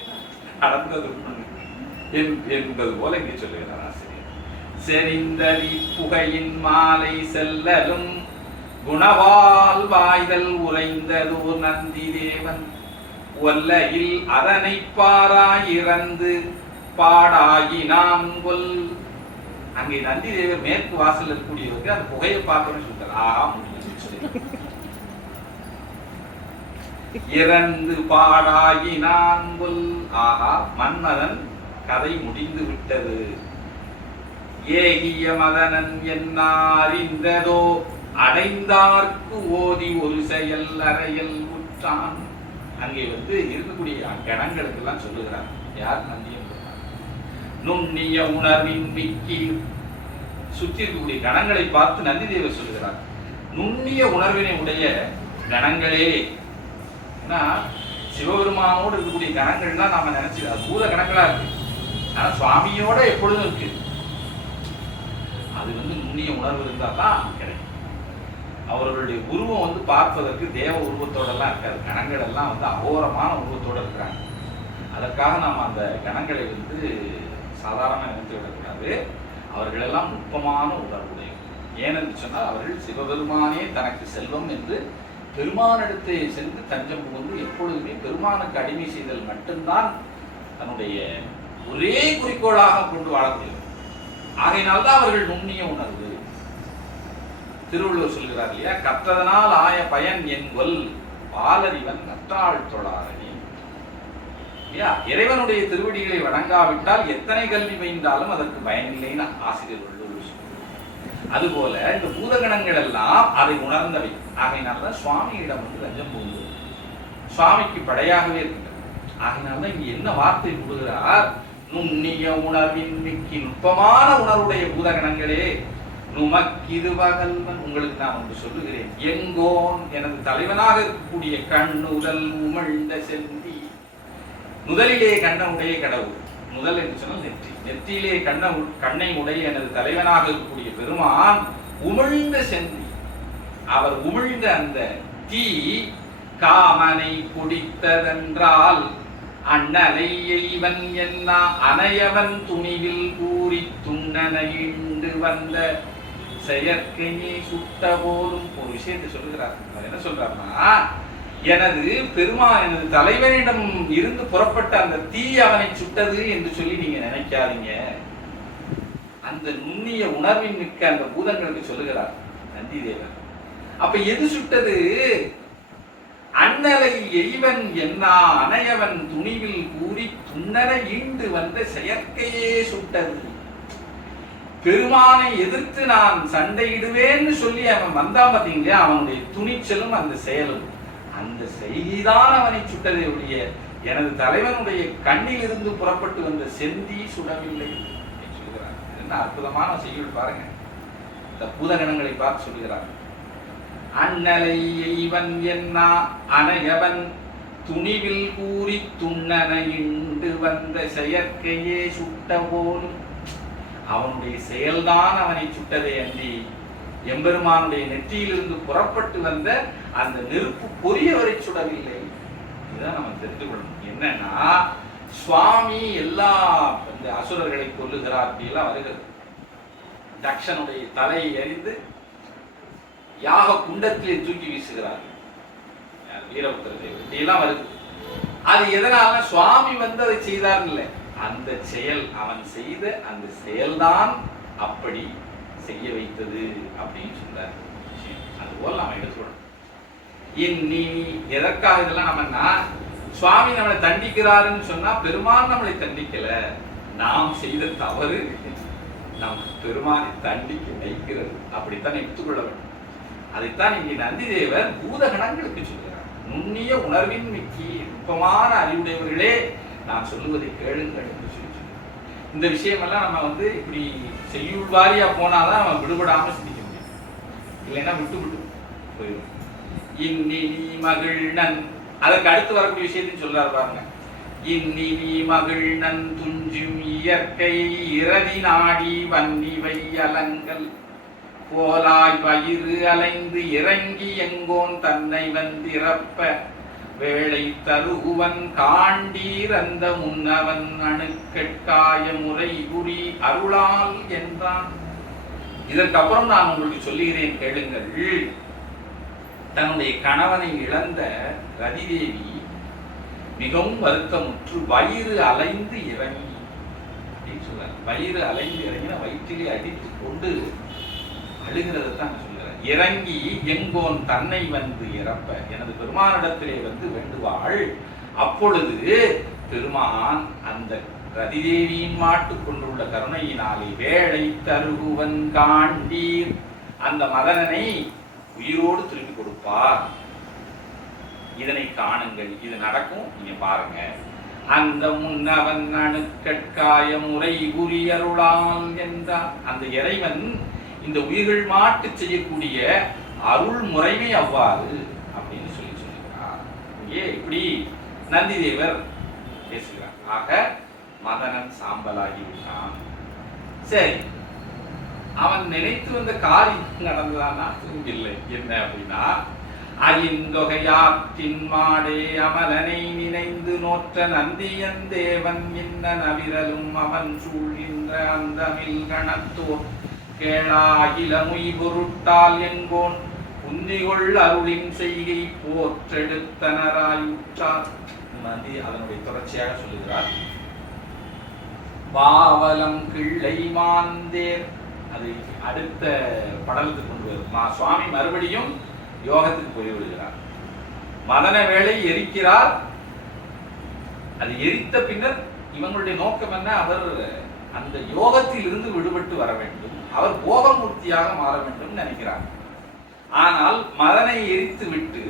நடந்தது என்பது போல இங்கே சொல்லுகிறார் ஆசிரியர். செறிந்ததி புகையின் மாலை செல்லலும் குணவால் வாய்தல் உறைந்ததோர் நந்தி தேவன் ஒல்லையில் அதனை பாராய் இறந்து பாடாயினான் கொல். அங்கே நந்தி தேவர் மேற்கு வாசல் இருக்கக்கூடியவருக்கு அந்த புகையை பார்க்கணும்னு சொல்றார். இறந்து பாடாயினான் கொல். ஆஹா, மன்மதன் கதை முடிந்து விட்டது. ஏகிய மதனன் என்ன அறிந்ததோ அடைந்தார்க்கு ஓதி ஒரு செயல் அறையல் உற்றான். அங்கே இருக்கக்கூடிய கணங்களுக்கு எல்லாம் சொல்லுகிறார். யார் நந்தியம் நுண்ணிய உணர்வின் மிக்கி. சுற்றி இருக்கக்கூடிய கணங்களை பார்த்து நந்தி தேவர் சொல்லுகிறார், நுண்ணிய உணர்வினை உடைய கணங்களே. ஏன்னா சிவபெருமானோடு இருக்கக்கூடிய கணங்கள்லாம் நாம நினைச்சு அது பூத கணங்களா இருக்கு, ஆனா சுவாமியோட எப்பொழுதும் இருக்கு. அது நுண்ணிய உணர்வு இருந்தா தான் கிடைக்கும். அவர்களுடைய உருவம் பார்ப்பதற்கு தேவ உருவத்தோட எல்லாம் இருக்காது. கணங்கள் எல்லாம் அகோரமான உருவத்தோட இருக்கிறாங்க. அதற்காக நாம் அந்த கணங்களை சாதாரண நினைத்து விடக்கூடாது. அவர்கள் எல்லாம் நுட்பமான உணர்வுடைய. ஏனென்று சொன்னால் அவர்கள் சிவபெருமானே தனக்கு செல்வம் என்று பெருமானிடத்தை சென்று தஞ்சம் புகுந்து எப்பொழுதுமே பெருமானுக்கு அடிமை செய்தல் மட்டும்தான் தன்னுடைய ஒரே குறிக்கோளாக கொண்டு வாழக்கூடியது. ஆகையினால்தான் அவர்கள் நுண்ணிய உணர்வு. திருவள்ளுவர் சொல்கிறார் இல்லையா, கற்றதனால் ஆய பயன் என்கொல் பாலறிவன் நற்றாள் தொழாரணி. இறைவனுடைய திருவடிகளை வணங்காவிட்டால் எத்தனை கல்வி பயின்றாலும் அதற்கு பயனில்லைன்னு ஆசிரியர் வள்ளுவர். அதுபோல இந்த பூதகணங்கள் எல்லாம் அதை உணர்ந்தவை. ஆகையினால்தான் சுவாமியிடம் லஞ்சம் போகுது, சுவாமிக்கு படையாகவே இருக்கின்றது. ஆகையினால்தான் இங்க என்ன வார்த்தை கூடுகிறார், நுண்ணிய உணர்வின் மிக்கி. நுட்பமான உணர்வுடைய பூதகணங்களே, நுமக்கிது பகல்வன். உங்களுக்கு நான் ஒன்று சொல்லுகிறேன். எங்கோன் எனது தலைவனாக இருக்கக்கூடிய கண்ணுதல் உமிழ்ந்த செந்தி. முதலிலே கண்ணனுடைய கடவுள், முதல் என்று சொன்னால் நெற்றி. நெற்றியிலே கண்ணை உடைய எனது தலைவனாக இருக்கக்கூடிய பெருமான் உமிழ்ந்த செந்தி. அவர் உமிழ்ந்த அந்த தீ காமனை குடித்ததென்றால் அண்ணலை எய்வன் என்ன அனையவன் துணிவில் கூறி துண்ணனையிண்டு வந்த செயற்கையை சுட்ட போலும். ஒரு விஷயத்தை சொல்லுகிறார். என்ன சொல்றாருன்னா, எனது பெருமான் எனது தலைவனிடம் இருந்து புறப்பட்ட அந்த தீ அவனை சுட்டது என்று சொல்லி நீங்க நினைக்காதீங்க. அந்த நுண்ணிய உணர்வின் மிக்க அந்த பூதங்களுக்கு சொல்லுகிறார் நந்தி தேவர். அப்ப எது சுட்டது? அண்ணலை எய்வன் என்ன அனையவன் துணிவில் கூறி துண்ணனை ஈண்டு வந்த செயற்கையே சுட்டது. பெருமானை எதிர்த்து நான் சண்டையிடுவேன்னு சொல்லி அவன் வந்தான் பார்த்தீங்களா, அவனுடைய துணிச்சலும் அந்த செயலும், அந்த செய்திதான் அவனை சுட்டதை ஒழிய எனது தலைவனுடைய கண்ணில் இருந்து புறப்பட்டு வந்த செந்தி சுடவில்லை சொல்கிறார். என்ன அற்புதமான செய்யுள் பாருங்க. இந்த பூதகணங்களை பார்த்து சொல்கிறார். அண்ணலை எய்வன் என்ன அனையவன் துணிவில் கூறி துண்ணனையிண்டு வந்த செயற்கையே சுட்ட போலும். அவனுடைய செயல்தான் அவனை சுட்டதை அன்றி எம்பெருமானுடைய நெற்றியிலிருந்து புறப்பட்டு வந்த அந்த நெருப்பு பொரியவரை சுடவில்லை. இதுதான் நம்ம தெரிந்து கொள்ளணும். என்னன்னா, சுவாமி எல்லா இந்த அசுரர்களை கொல்லுகிறார் அப்படியெல்லாம் வருகிறது. தக்ஷனுடைய தலையை எறிந்து யாக குண்டத்திலே தூக்கி வீசுகிறார் வீரபுத்திர தேவர். இப்படியெல்லாம் வருது. அது எதனால சுவாமி அதை செய்தார் இல்லை, அந்த செயல் அவன் செய்த அந்த செயல்தான் அப்படி செய்ய வைத்தது அப்படின்னு சொல்றாரு. அதுபோல் நாம எடுத்துக்கணும். இனி எதற்காக இதெல்லாம் நம்மன்னா, சுவாமி நம்மளை தண்டிக்கிறாருன்னு சொன்னா பெருமான் நம்மளை தண்டிக்கல, நாம் செய்த தவறு நம் பெருமானை தண்டிக்க வைக்கிறது. அப்படித்தான் எடுத்துக்கொள்ள வேண்டும். அதைத்தான் இங்கே நந்தி தேவர் பூதகணங்களுக்கு சொல்கிறார். நுண்ணிய உணர்வின் மிக்கி நுட்பமான அறிவுடையவர்களே, நான் சொல்லுவதை கேளுங்கள் என்று சொல்லி. இந்த விஷயமெல்லாம் நம்ம இப்படி செய்யுள் வாரியா போனாதான் அவன் விடுபடாம சிந்திக்க முடியும். இல்லைன்னா விட்டு விட்டு போயிடும். இன்னி நீ மகிழ்நன், அதற்கு அடுத்து வரக்கூடிய விஷயத்தையும் சொல்றாரு பாருங்க. இன்னி நீ மகிழ்நன் துஞ்சும் இயற்கை இரதி நாடி வன்னிவை அலங்கள் போலாய் வயிறு அலைந்து இறங்கி எங்கோன் தன்னை வந்திறப்ப வேளை தருகுவன் காண்டீர் அந்த முன்னவன் அணுக்கட்காய முறை குறி அருளால் என்றான். இதற்கப்புறம் நான் உங்களுக்கு சொல்லுகிறேன் கேளுங்கள். தன்னுடைய கணவனை இழந்த ரதிதேவி மிகவும் வருத்தமுற்று வயிறு அலைந்து இறங்கி அப்படின்னு சொல்றாங்க. வயிறு அலைந்து இறங்கின வயிற்றிலே அடித்து கொண்டு அழுகிறதான் சொல்றார். இறங்கி எங்கோன் தன்னை வந்து இறப்ப எனது பெருமானிடத்திலே வேண்டுவாள். அப்பொழுது பெருமான் அந்த ரதிதேவியின் மாட்டு கொண்டுள்ள கருணையினாலே வேளை தருகுவன் காண்டீர், அந்த மதனனை உயிரோடு திருப்பி கொடுப்பார். இதனை காணுங்கள், இது நடக்கும், நீங்க பாருங்க. அந்த முன்னவன் அணுக்கட்காய முறை புரியருளால் என்றான். அந்த இறைவன் இந்த உயிர்கள் மாட்டு செய்யக்கூடிய அருள் முறைமை அவ்வாறு அப்படின்னு சொல்லுகிறார். இங்கே இப்படி நந்தி தேவர் பேசுகிறார். ஆக மதனன் சாம்பலாகி விட்டான். சரி, அவன் நினைத்து வந்த காரியம் நடந்ததானா? இல்லை. என்ன அப்படின்னா, அயிந்தொகையாற்றின் மாடே அமலனை நினைந்து நோற்ற நந்தியன் தேவன் இன்ன நவிரலும் அவன் சூழ்கின்ற அந்தமில் கணத்தோர் கேளாகிலமுய் பொருட்டால் எங்கோன் குந்திகொள் அருளின் செய்கை போற்றெடுத்தனராயுற்றார். நந்தி அதனுடைய தொடர்ச்சியாக சொல்லுகிறார். பாவலம் கிள்ளை மாந்தேர், அது அடுத்த படலத்துக்கு கொண்டு வரும். சுவாமி மறுபடியும் யோகத்துக்கு போய்விடுகிறார். மதன வேளை எரிக்கிறார். அது எரித்த பின்னர் இவங்களுடைய நோக்கம் என்ன? அவர் அந்த யோகத்தில் இருந்து விடுபட்டு வர வேண்டும், அவர் போகமூர்த்தியாக மாற வேண்டும் நினைக்கிறார். ஆனால் மதனை எரித்து விட்டு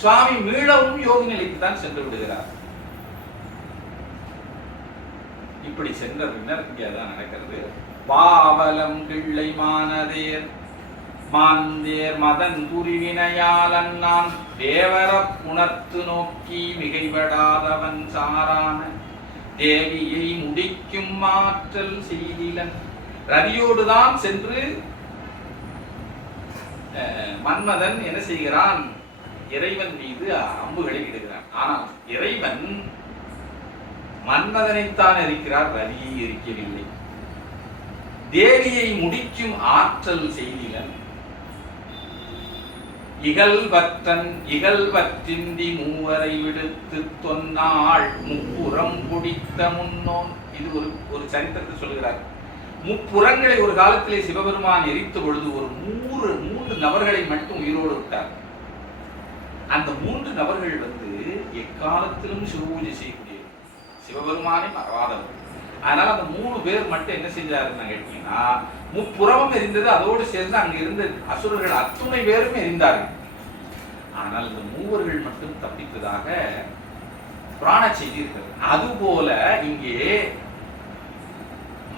சுவாமி மீளவும் யோகி நிலைக்கு தான் சென்று விடுகிறார். இப்படி சென்ற பின்னர் இங்கே அதான் நடக்கிறது. பாவலம் கிள்ளை மானதேர் மாந்தேர் மதன் புரிவினையாளன் நான் தேவர புணர்த்து நோக்கி மிகைபடாதவன் சாரான தேவியை முடிக்கும் ஆற்றல் செய்திலன். ரதியோடுதான் சென்று மன்மதன் என்ன செய்கிறான்? இறைவன் மீது அம்புகளை இடுகிறான். ஆனால் இறைவன் மன்மதனைத்தான் இருக்கிறார், ரதியை இருக்கவில்லை. தேவியை முடிக்கும் ஆற்றல் செய்திலன் இகழ்வற்றின்றி மூவரை விடுத்து தொன்னாள் முப்புறம் குடித்த முன்னோன். இது ஒரு சரித்திரத்தை சொல்கிறார். முப்புறங்களை ஒரு காலத்திலே சிவபெருமான் எரித்த பொழுது ஒரு மூன்று நபர்களை மட்டும் உயிரோடு விட்டார். அந்த 3 நபர்கள் எக்காலத்திலும் சிவபூஜை செய்யக்கூடிய சிவபெருமானை மறவாதவர். அதனால அந்த 3 பேர் மட்டும் என்ன செஞ்சாருன்னு கேட்டீங்கன்னா, முப்புறமும் எரிந்தது, அதோடு சேர்ந்து அங்க இருந்த அசுரர்கள் அத்துணை பேரும் எரிந்தார்கள். ஆனால் இந்த 3 மட்டும் தப்பித்ததாக புராண செய்தி இருக்கிறது. அதுபோல இங்கே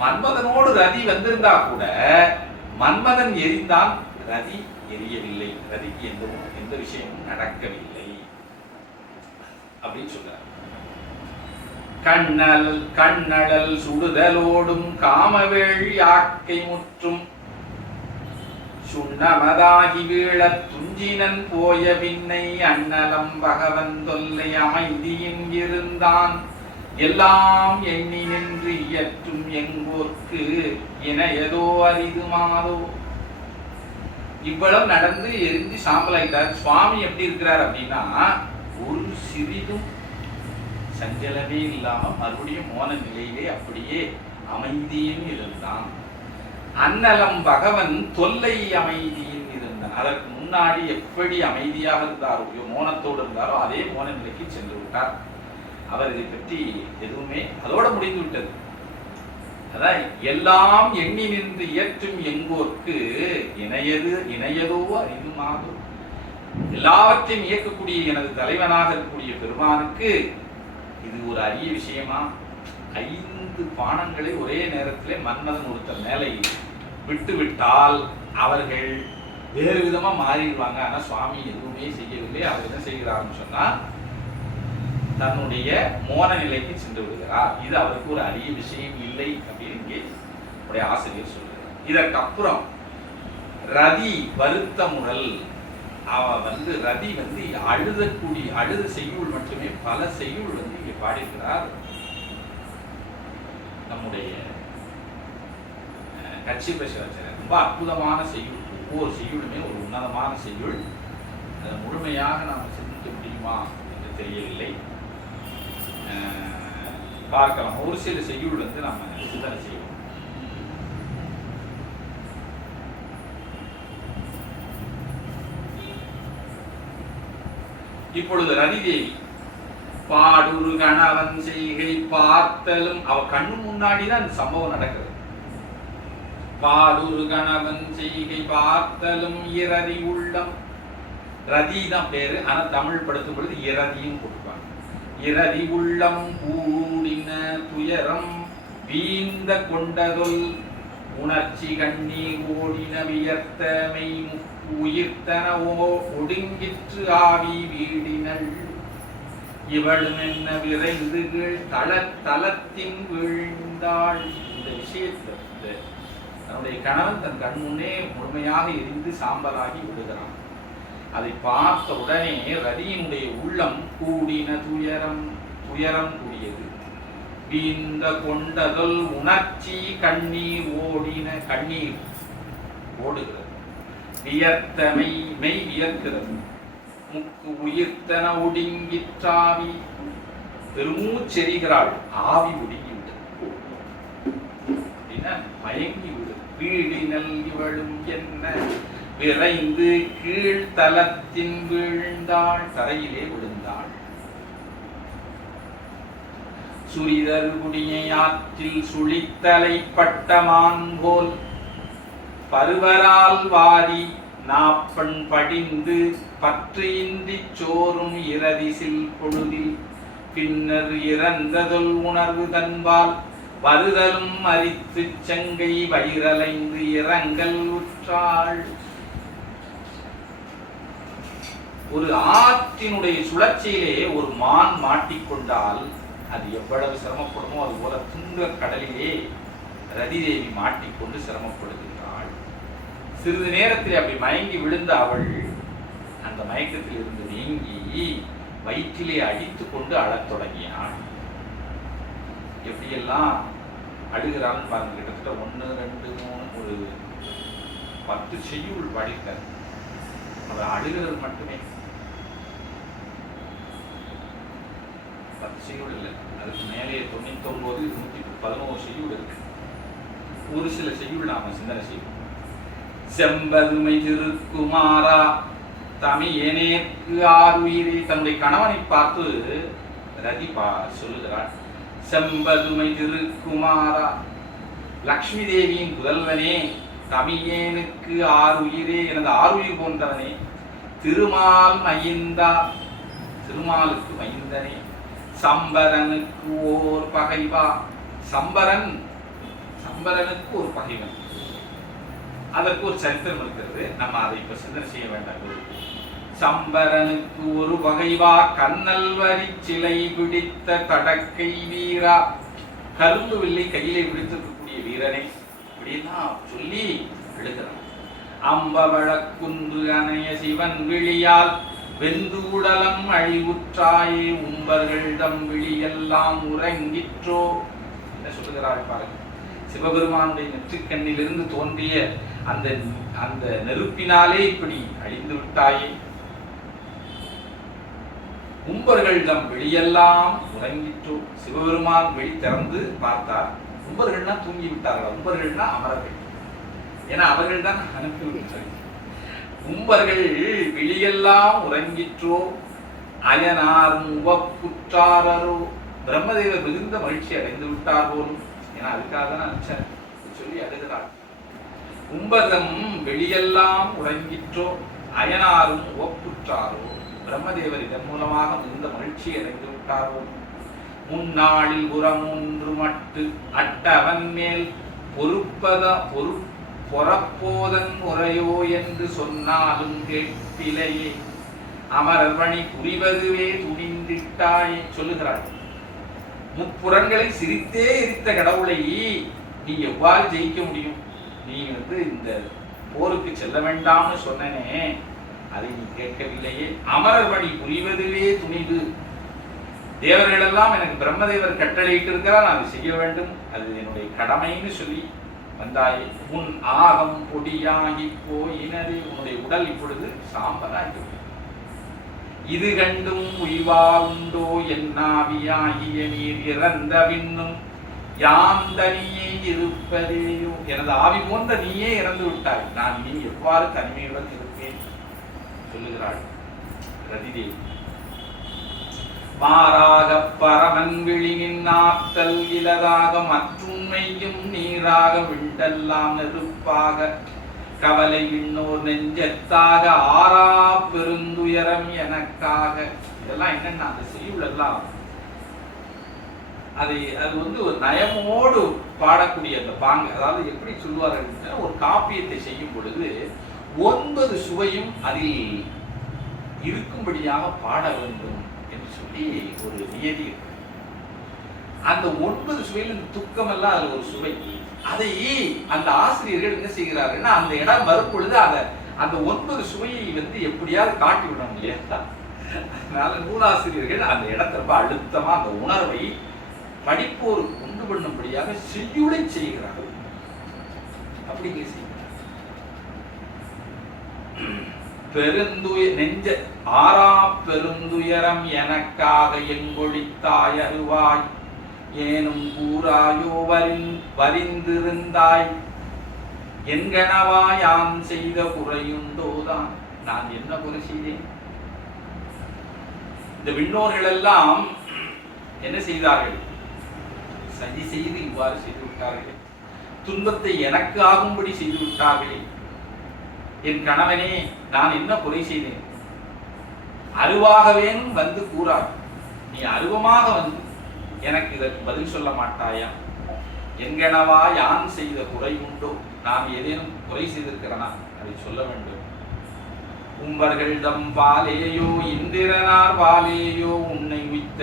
மன்மதனோடு ரதி வந்திருந்தா கூட மன்மதன் எரிந்தான், ரதி எரியவில்லை. ரதிக்கு எந்த விஷயமும் நடக்கவில்லை அப்படின்னு சொல்றார். கண்ணழல் சுடுதலோடும் காமவேள் யாக்கை முற்றும் சுண்ணமதாகி வீழ துஞ்சினன் போய பின்னை அண்ணலம் பகவன் தொல்லை அமைதியின் இருந்தான் எல்லாம் எண்ணி நின்று இயற்றும் எங்கோர்க்கு என ஏதோ அரிதுமாதோ. இவ்வளவு நடந்து எரிஞ்சு சாம்பலாயிட்டார். சுவாமி எப்படி இருக்கிறார் அப்படின்னா, ஒரு சிறிதும் சஞ்சலமே இல்லாம மறுபடியும் மோன நிலையிலே அப்படியே அமைதியும் இருந்தான். அன்னலம் பகவன் தொல்லை அமைதியும் இருந்தான். அதற்கு முன்னாடி எப்படி அமைதியாக இருந்தாரோ, மோனத்தோடு இருந்தாரோ அதே மோன நிலைக்கு சென்று விட்டார். அவர் இதை பற்றி எதுவுமே அதோட முடிந்து விட்டது. அதான் எல்லாம் எண்ணி நின்று இயற்றும் எங்கோர்க்கு இணையதோ அறிதுமாகும். எல்லாவற்றையும் இயக்கக்கூடிய எனது தலைவனாக இருக்கக்கூடிய பெருமானுக்கு இது ஒரு அரிய விஷயமா? 5 பானங்களை ஒரே நேரத்திலே மன்மதன் ஒருத்தர் மேலே விட்டு விட்டால் அவர்கள் வேறு விதமா மாறிடுவாங்க. ஆனா சுவாமி எதுவுமே செய்யவில்லை. அவர் என்ன செய்கிறார்னு சொன்னா, தன்னுடைய மோன நிலைக்கு சென்று விடுகிறார். இது அவருக்கு ஒரு அரிய விஷயம் இல்லை அப்படின்னு இங்கே உடைய ஆசிரியர் சொல்கிறார். இதற்கப்புறம் ரதி வருத்த முரல், ரதி அழுத செய்யுள் மட்டுமே பல செய்யுள் இங்கே பாடியிருக்கிறார். நம்முடைய கட்சி பேசுகிறார். ரொம்ப அற்புதமான செய்யுள். ஒவ்வொரு செய்யுளுமே ஒரு உன்னதமான செய்யுள். அதை முழுமையாக நாம் சிந்திக்க முடியுமா என்று தெரியவில்லை. பார்க்கலாம். ஒரு சில செய்யுள் நம்ம சிந்தனை செய்வோம். இப்பொழுது ரதிதேவி பாடுரு கணவன் செய்கை பார்த்தலும், அவ கண்ணு முன்னாடிதான் அந்த சம்பவம் நடக்குது. பாடுரு கணவன் செய்கை பார்த்தலும் இரதி உள்ளம். ரதி தான் பேரு, ஆனா தமிழ் படுத்தும் பொழுது இரதியும் போட்டுப்பாங்க. இரதி உள்ளம் கூடின துயரம் வீந்த கொண்டதொல் உணர்ச்சி கண்ணீர் ஓடின வியர்த்தமை உயிர்த்தனவோ ஒடுங்கிற்று ஆவி வீடினள் இவளும் என்ன விரைந்து தளத்தின் வீழ்ந்தாள். இந்த விஷயத்தை தன்னுடைய கணவன் தன் கண் முன்னே முழுமையாக எரிந்து சாம்பலாகி விடுகிறான். அதை பார்த்த உடனே ரதியினுடைய உள்ளம் கூடின துயரம் கூடியது. வீந்த கொண்டதொல் உணர்ச்சி கண்ணீர் ஓடின கண்ணீர் ஓடுகிறது. வியர்த்தமை மெய் வியர்க்கிறது. முக்கு உயிர்த்தன ஒடுங்கிற்றாவி பெருமூச்செறிகிறாள். ஆவி ஒடுங்கிவிட்டது அப்படின்னா மயங்கி விடு. வீடினல் இவளும் என்ன விரைந்து கீழ்த்தலத்தின் வீழ்ந்தாள். தரையிலே விழுந்தாள். சுரிதர் குடியை ஆற்றில் சுழித்தலை பட்டமான் போல் பருவரால் வாரி நாப்பண் படிந்து பற்று இன்றி சோறும் இரதிசில் பொழுதில் பின்னர் இறந்ததொல் உணர்வு தன்பால் வருதலும் அரித்து செங்கை வயிறலைந்து இரங்கல் உற்றாள். ஒரு ஆற்றினுடைய சுழற்சியிலே ஒரு மான் மாட்டிக்கொண்டால் அது எவ்வளவு சிரமப்படுமோ அது போல துங்க கடலிலே ரதிதேவி மாட்டிக்கொண்டு சிரமப்படுகின்றாள். சிறிது நேரத்தில் அப்படி மயங்கி விழுந்த அவள் அந்த மயக்கத்தில் இருந்து நீங்கி வயிற்றிலே அடித்து கொண்டு அழத் தொடங்கினாள். எப்படியெல்லாம் அழுகிறான்னு பாருங்க. கிட்டத்தட்ட 1, 2, 3 ஒரு 10 செய்யுள் படித்தார். அவர் அழுகிறது மட்டுமே 10 செய்யுள் இல்லை, அதுக்கு மேலே 99 111 செய்யுள் இருக்கு. ஒரு சில செய்யுள் நாம சிந்தனை செய்வோம். செம்பதுமை திருக்குமாரா தமியனேற்கு ஆருயிரே. தன்னுடைய கணவனை பார்த்து ரதி சொல்லுகிறார். செம்பதுமை திருக்குமாரா லக்ஷ்மி தேவியின் புதல்வனே, தமியேனுக்கு ஆருயிரே, எனது ஆருயிர் போன்றவனே, திருமால் மைந்தா திருமாலுக்கு மைந்தனே, சம்பரனுக்கு ஓர் பகைவா. சம்பரனுக்கு ஒரு பகைவன். அதற்கு ஒரு சரித்திரம் இருக்கிறது. நம்ம அதை இப்ப சிந்தனை செய்ய வேண்டாம். சம்பரனுக்கு ஒரு பகைவா கண்ணல் வரி சிலை பிடித்த தடக்கை வீரா. கரும்பு வில்லை கையிலே பிடித்திருக்கக்கூடிய வீரனை இப்படியெல்லாம் சொல்லி எழுதுறான். அம்பவழக்குன்று அணைய சிவன் விழியால் வெந்தூடலம் அழிவுற்றாயே உம்பர்களிடம் விழியெல்லாம் உறங்கிற்றோ. என்ன சொல்லுகிறாள் பாருங்க. சிவபெருமானுடைய நெற்றிக்கண்ணிலிருந்து தோன்றிய அந்த நெருப்பினாலே இப்படி அழிந்து விட்டாயே. உம்பர்களிடம் வெளியெல்லாம் உறங்கிற்றோ. சிவபெருமான் வெளி திறந்து பார்த்தார். உம்பர்கள்னா தூங்கி விட்டார்கள். உம்பர்கள்னா அமரர்கள். ஏன்னா அவர்கள் தான் அனுப்பிவிட்டார்கள். உம்பர்கள் வெளியெல்லாம் உறங்கிற்றோ. அயனார் உவப்புற்றாரோ. பிரம்மதேவர் மிகுந்த மகிழ்ச்சி அடைந்து விட்டார் போலும். ஏன்னா அதுக்காக தான் நினைச்சேன் சொல்லி அழுகிறார். உம்பதம் வெளியெல்லாம் உறங்கிற்றோ. அயனாரும் உவப்புற்றாரோ. பிரம்மதேவர் இதன் மூலமாக மிகுந்த மகிழ்ச்சி அடைந்து விட்டாரோ. முன்னாளில் உரமொன்று மட்டு அட்டவன் மேல் பொறப்போதன் முறையோ என்று சொன்னாலும் கேட்பிலையே. அமரர் பணி புரிவதுவே துணிந்திட்டாயே. சொல்லுகிறாள். முப்புறங்களை சிரித்தே எரித்த கடவுளை நீ எவ்வாறு ஜெயிக்க முடியும்? நீ இந்த போருக்கு செல்ல வேண்டாம்னு சொன்னனே, அதை நீ கேட்கவில்லையே. அமரர் பணி புரிவதுவே துணிவு. தேவர்கள் எல்லாம் எனக்கு பிரம்மதேவர் கட்டளையிட்டு இருக்கிறார், நான் அதை செய்ய வேண்டும், அது என்னுடைய கடமைன்னு சொல்லி வந்தாயே. உன் ஆகம் பொடியாகி போயினது. உன்னுடைய உடல் இப்பொழுது சாம்பலாகி இது கண்டும் உய்வா உண்டோ என்னாவியாகிய நீர் இறந்த பின்னும் யான் தனியே இருப்பதேயோ. எனது ஆவி போன்ற நீயே இறந்து விட்டாய், நான் நீ எவ்வாறு தனிமையுடன் இருப்பேன் சொல்லுகிறாள் ரதிதேவி. மாறாக பரமன் விழியின் ஆற்றல் இலதாக மற்றுண்மையும் நீராக விண்டெல்லாம் நெருப்பாக கவலை விண்ணோர் நெஞ்சத்தாக ஆறா பெருந்துயரம் எனக்காக. இதெல்லாம் என்னன்னா அந்த செய்யுள் எல்லாம் அது வந்து ஒரு நயமோடு பாடக்கூடிய அந்த பாங்கு. அதாவது எப்படி சொல்லுவார்கள், ஒரு காப்பியத்தை செய்யும் பொழுது 9 சுவையும் அதில் இருக்கும்படியாக பாட வேண்டும் என்று சொல்லி ஒரு நியதி இருக்கு. அந்த 9 சுவையில் இந்த துக்கம் எல்லாம் அதுல ஒரு சுவை. அதை அந்த ஆசிரியர்கள் என்ன செய்கிறார்கள்னா, அந்த இடம் வரும் பொழுது அந்த 9 சுவையை வந்து எப்படியாவது காட்டி விடணும் இல்லையா? அதனால நூலாசிரியர்கள் அந்த இடத்துல ரொம்ப அழுத்தமா அந்த உணர்வை படிப்போர் உண்டு பண்ணும்படியாக செய்யுளை செய்கிறார்கள். அப்படி செய்கிறார். நெஞ்ச ஆறா பெருந்துயரம் எனக்காக எங்கொழித்தாய் அருவாய் ஏனும் கூறாயோ வரிந்திருந்தாய் என்கனவா யான் செய்த குறையுண்டோதான். நான் என்ன குறை செய்தேன்? இந்த விண்ணோர்கள் எல்லாம் என்ன செய்தார்கள்? சதி செய்து இவ்வாறு செய்து விட்டார்கள். துன்பத்தை எனக்கு ஆகும்படி செய்து விட்டார்கள். என் கணவனே, நான் என்ன குறை செய்தேன்? அருவாகவேனும் வந்து கூறார். நீ அருவமாக வந்து எனக்கு இதற்கு பதில் சொல்ல மாட்டாயா? என்கனவா யான் செய்த குறை உண்டோ? நான் ஏதேனும் குறை செய்திருக்கிறனா? அதை சொல்ல வேண்டும். உம்பர்கள் பாலேயோ இந்திரனார் பாலேயோ உன்னை உய்த்த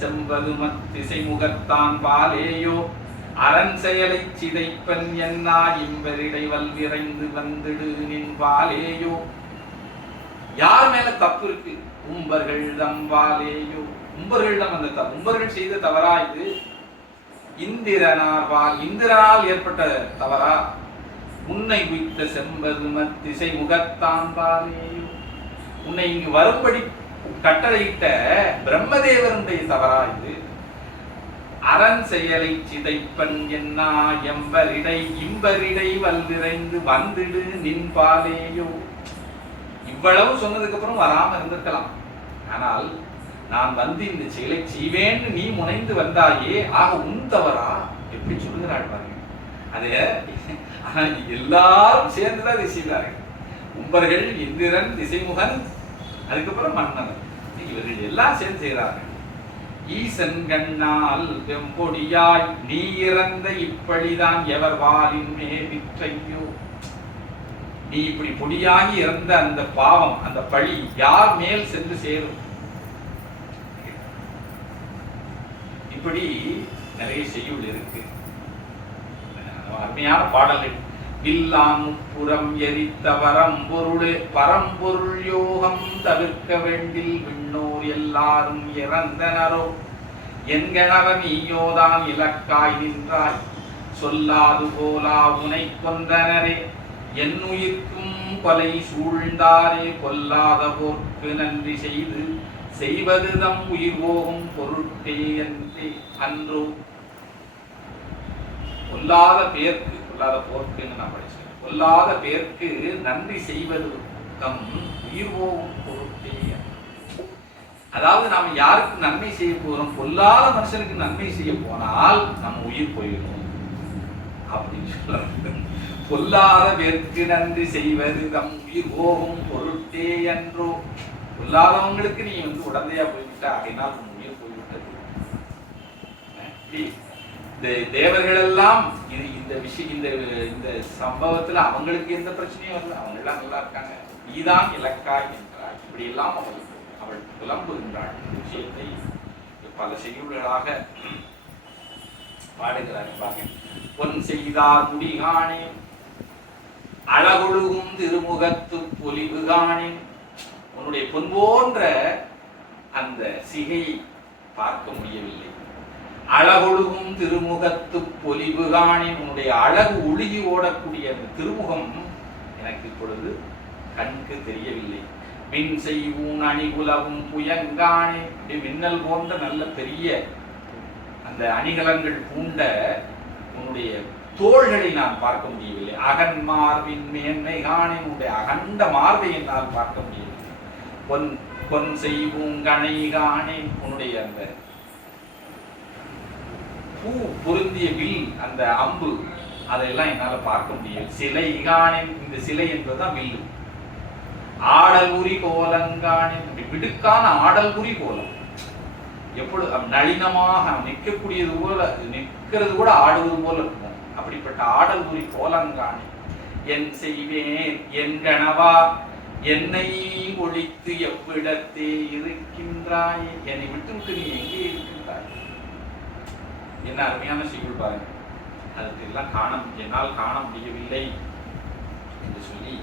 செம்பதுமத் திசை முகத்தான் பாலேயோ அரண் செயலை சிதைப்பன் என்னா இம்பரிடை வல்விரைந்து வந்துடு நின் பாலேயோ. யார் மேல தப்பு இருக்கு? உம்பர்கள் பாலேயோ. உம்பர்களிடம் அந்த உம்பர்கள் செய்த தவறா இது? இந்திரனால் ஏற்பட்ட தவறா? உன்னை உய்த்த செம்பதுமத் திசை முகத்தான் பாலேயோ. உன்னை இங்கு வரும்படி கட்டளையிட்ட பிரம்மதேவனுடைய தவறா இது? அரண் செயலை சிதைப்பன் என்னா இம்பரிடை வல்விரைந்து வந்துடு நின் பாலேயோ. இவ்வளவு சொன்னதுக்கு அப்புறம் வராம இருந்திருக்கலாம். ஆனால் நான் வந்து இந்த செயலை செய்வேன்னு நீ முனைந்து வந்தாயே, ஆக உன் தவறா? எப்படி சொல்லுகிறாள் பாருங்க. அது எல்லாரும் சேர்ந்துதான் இதை செய்தார்கள். உம்பர்கள், இந்திரன், திசைமுகன், அதுக்கப்புறம் மன்னன், இவர்கள் எல்லாம் சேர்ந்து செய்கிறார்கள். ஈசன் கண்ணால் வெம்பொடியாய் நீ இறந்த இப்படிதான் எவர் வாலின் மேவிற்றையோ. நீ இப்படி பொடியாகி இறந்த அந்த பாவம், அந்த பழி யார் மேல் சென்று சேரும்? இப்படி நிறைய செய்யுள் இருக்கு. அருமையான பாடல்கள். வில்லான் புறம் எரித்த பரம்பொருள் யோகம் தவிர்க்க வேண்டில் விண்ணோர் எல்லாரும் இறந்தனரோ என்கணவ நீயோதான் இலக்காய் நின்றாய் சொல்லாது போலா உனை கொன்றனரே என் உயிர்க்கும் கொலை சூழ்ந்தாரே கொல்லாத போர்க்கு நன்றி செய்வது தம் உயிர் போகும் பொருட்டே அன்றோ. கொல்லாத பேர்க்கு, கொல்லாத போர்க்குன்னு நான் படிச்சேன், கொல்லாத பேர்க்கு நன்றி செய்வது தம் உயிர் போகும் பொருட்டே. அதாவது நாம யாருக்கு நன்மை செய்ய போறோம்? கொல்லாத மனுஷனுக்கு நன்மை செய்ய போனால் நம்ம உயிர் போயிடும் அப்படின்னு சொல்றாங்க. கொல்லாத பேர்க்கு நன்றி செய்வது தம் உயிர் போகும் பொருட்டே என்றோ. கொல்லாதவங்களுக்கு நீ வந்து உடந்தையா போய்விட்ட, அதனால் உன் உயிர் போய்விட்டது. இந்த தேவர்கள் எல்லாம் இந்த விஷயம், இந்த சம்பவத்துல அவங்களுக்கு எந்த பிரச்சனையும் இல்லை, அவங்க எல்லாம் நல்லா இருக்காங்க. நீதான் இலக்காய் என்றாய். இப்படி எல்லாம் அவள் புலம்புகின்றாள். இந்த விஷயத்தை பல செய்யுள்களாக பாடுகிறார். பொன் செய்தார் முடிகானே அழகொழுகும் திருமுகத்து பொலிவு காணேன். உன்னுடைய பொன் போன்ற அந்த சிகையை பார்க்க முடியவில்லை. அழகொழுகும் திருமுகத்து பொலிவு காணேன். உன்னுடைய அழகு ஒழுகி ஓடக்கூடிய அந்த திருமுகம் எனக்கு இப்பொழுது கண்ணுக்கு தெரியவில்லை. மின் செய்வும் அணிகுலவும் புயங்கானே. மின்னல் போன்ற நல்ல பெரிய அந்த அணிகலங்கள் பூண்ட உன்னுடைய தோள்களை நான் பார்க்க முடியவில்லை. அகன் மார்பின் மேன்மை காணே. உன்னுடைய அகண்ட மார்பை என்னால் பார்க்க முடியவில்லை. பொன் செய்வும் கணை காணே. உன்னுடைய அந்த பூ பொருந்திய வில், அந்த அம்பு, அதையெல்லாம் என்னால பார்க்க முடியவில்லை. சிலை காணேன். இந்த சிலை என்பதுதான் வில்லு. ஆடல் உரி கோலங்கானேன். விடுக்கான ஆடல் உரி கோலம். எப்பொழுது நளினமாக நிற்கக்கூடியது போல, நிற்கிறது கூட ஆடுவது போல இருக்கும். அப்படிப்பட்ட ஆடல் புரி கோலங்காணி என் செய்வேன் என் கணவா என்னை ஒழித்து எவ்விடத்தே இருக்கின்றாய், என்னை விட்டு விட்டு நீ எங்கே இருக்கின்றாய். என்ன அருமையான செய்யுள் பாருங்க. அதுக்கு எல்லாம் என்னால் காண முடியவில்லை என்று சொல்லி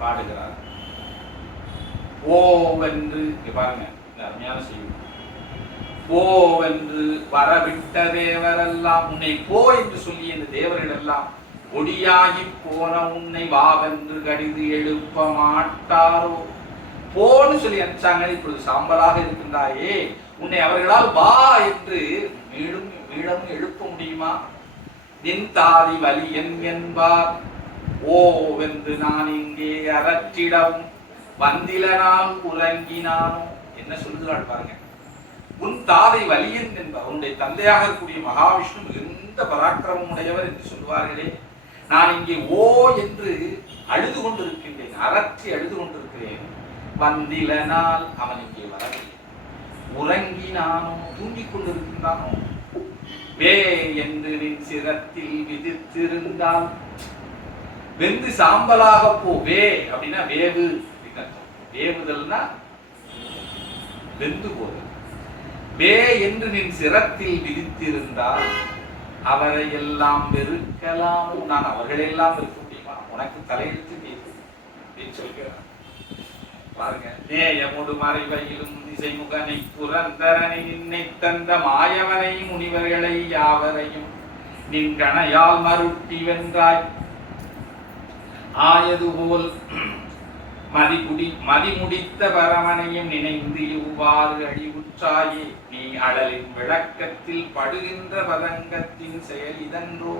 பாடுகிறார். ஓவென்று பாருங்க, இந்த அருமையான செய்யுள். போவென்று வரவிட்ட தேவரெல்லாம், உன்னை போ என்று சொல்லி இந்த தேவர்களெல்லாம் ஒடியாகி போன உன்னை வாவென்று கடிது எழுப்ப மாட்டாரோ. போன்னு சொல்லி அனுப்பிச்சாங்க, இப்பொழுது சாம்பலாக இருக்கின்றாயே, உன்னை அவர்களால் வா என்று மீண்டும் எழுப்ப முடியுமா? நின் தாதி வலி என்பார். ஓவென்று நான் இங்கே அறற்றிடவும் வந்தில நான் உறங்கினானோ. என்ன சொல்லுகிறாள் பாருங்க. உன் தாதை வலியன் என்பார். உன்னுடைய தந்தையாக இருக்கக்கூடிய மகாவிஷ்ணு மிகுந்த பராக்கிரமம் உடையவர் என்று சொல்வார்களே, நான் இங்கே ஓ என்று அழுது கொண்டிருக்கின்றேன், அரற்றி அழுது கொண்டிருக்கிறேன். வந்தில நாள் அவன் இங்கே வரவில்லை. உறங்கினானோ, தூங்கிக் கொண்டிருக்கின்றானோ. வே என்று நின் சிரத்தில் விதித்திருந்தால், வெந்து சாம்பலாக போ. வே அப்படின்னா வேவு, வேவுதல்னா வெந்து போதல். வே என்று நின் சிரத்தில் விதித்திருந்தால் அவரை எல்லாம் வெறுக்கலாம். நான் அவர்களெல்லாம் வெறுக்க முடியுமா? உனக்கு தலையெழுத்து சொல்கிறார் பாருங்க. நேயமுடு மறைவையிலும் திசைமுகனை புரந்தரனை நின்னை தந்த மாயவனை முனிவர்களை யாவரையும் நின் கணையால் மருட்டி வென்றாய். ஆயதுபோல் மதிமுடித்த பரமனையும் நினைந்து இவ்வாறு அழிவுற்றாயே. நீ அடலின் விளக்கத்தில் படுகின்ற பதங்கத்தின் செயல் இதன்றோ.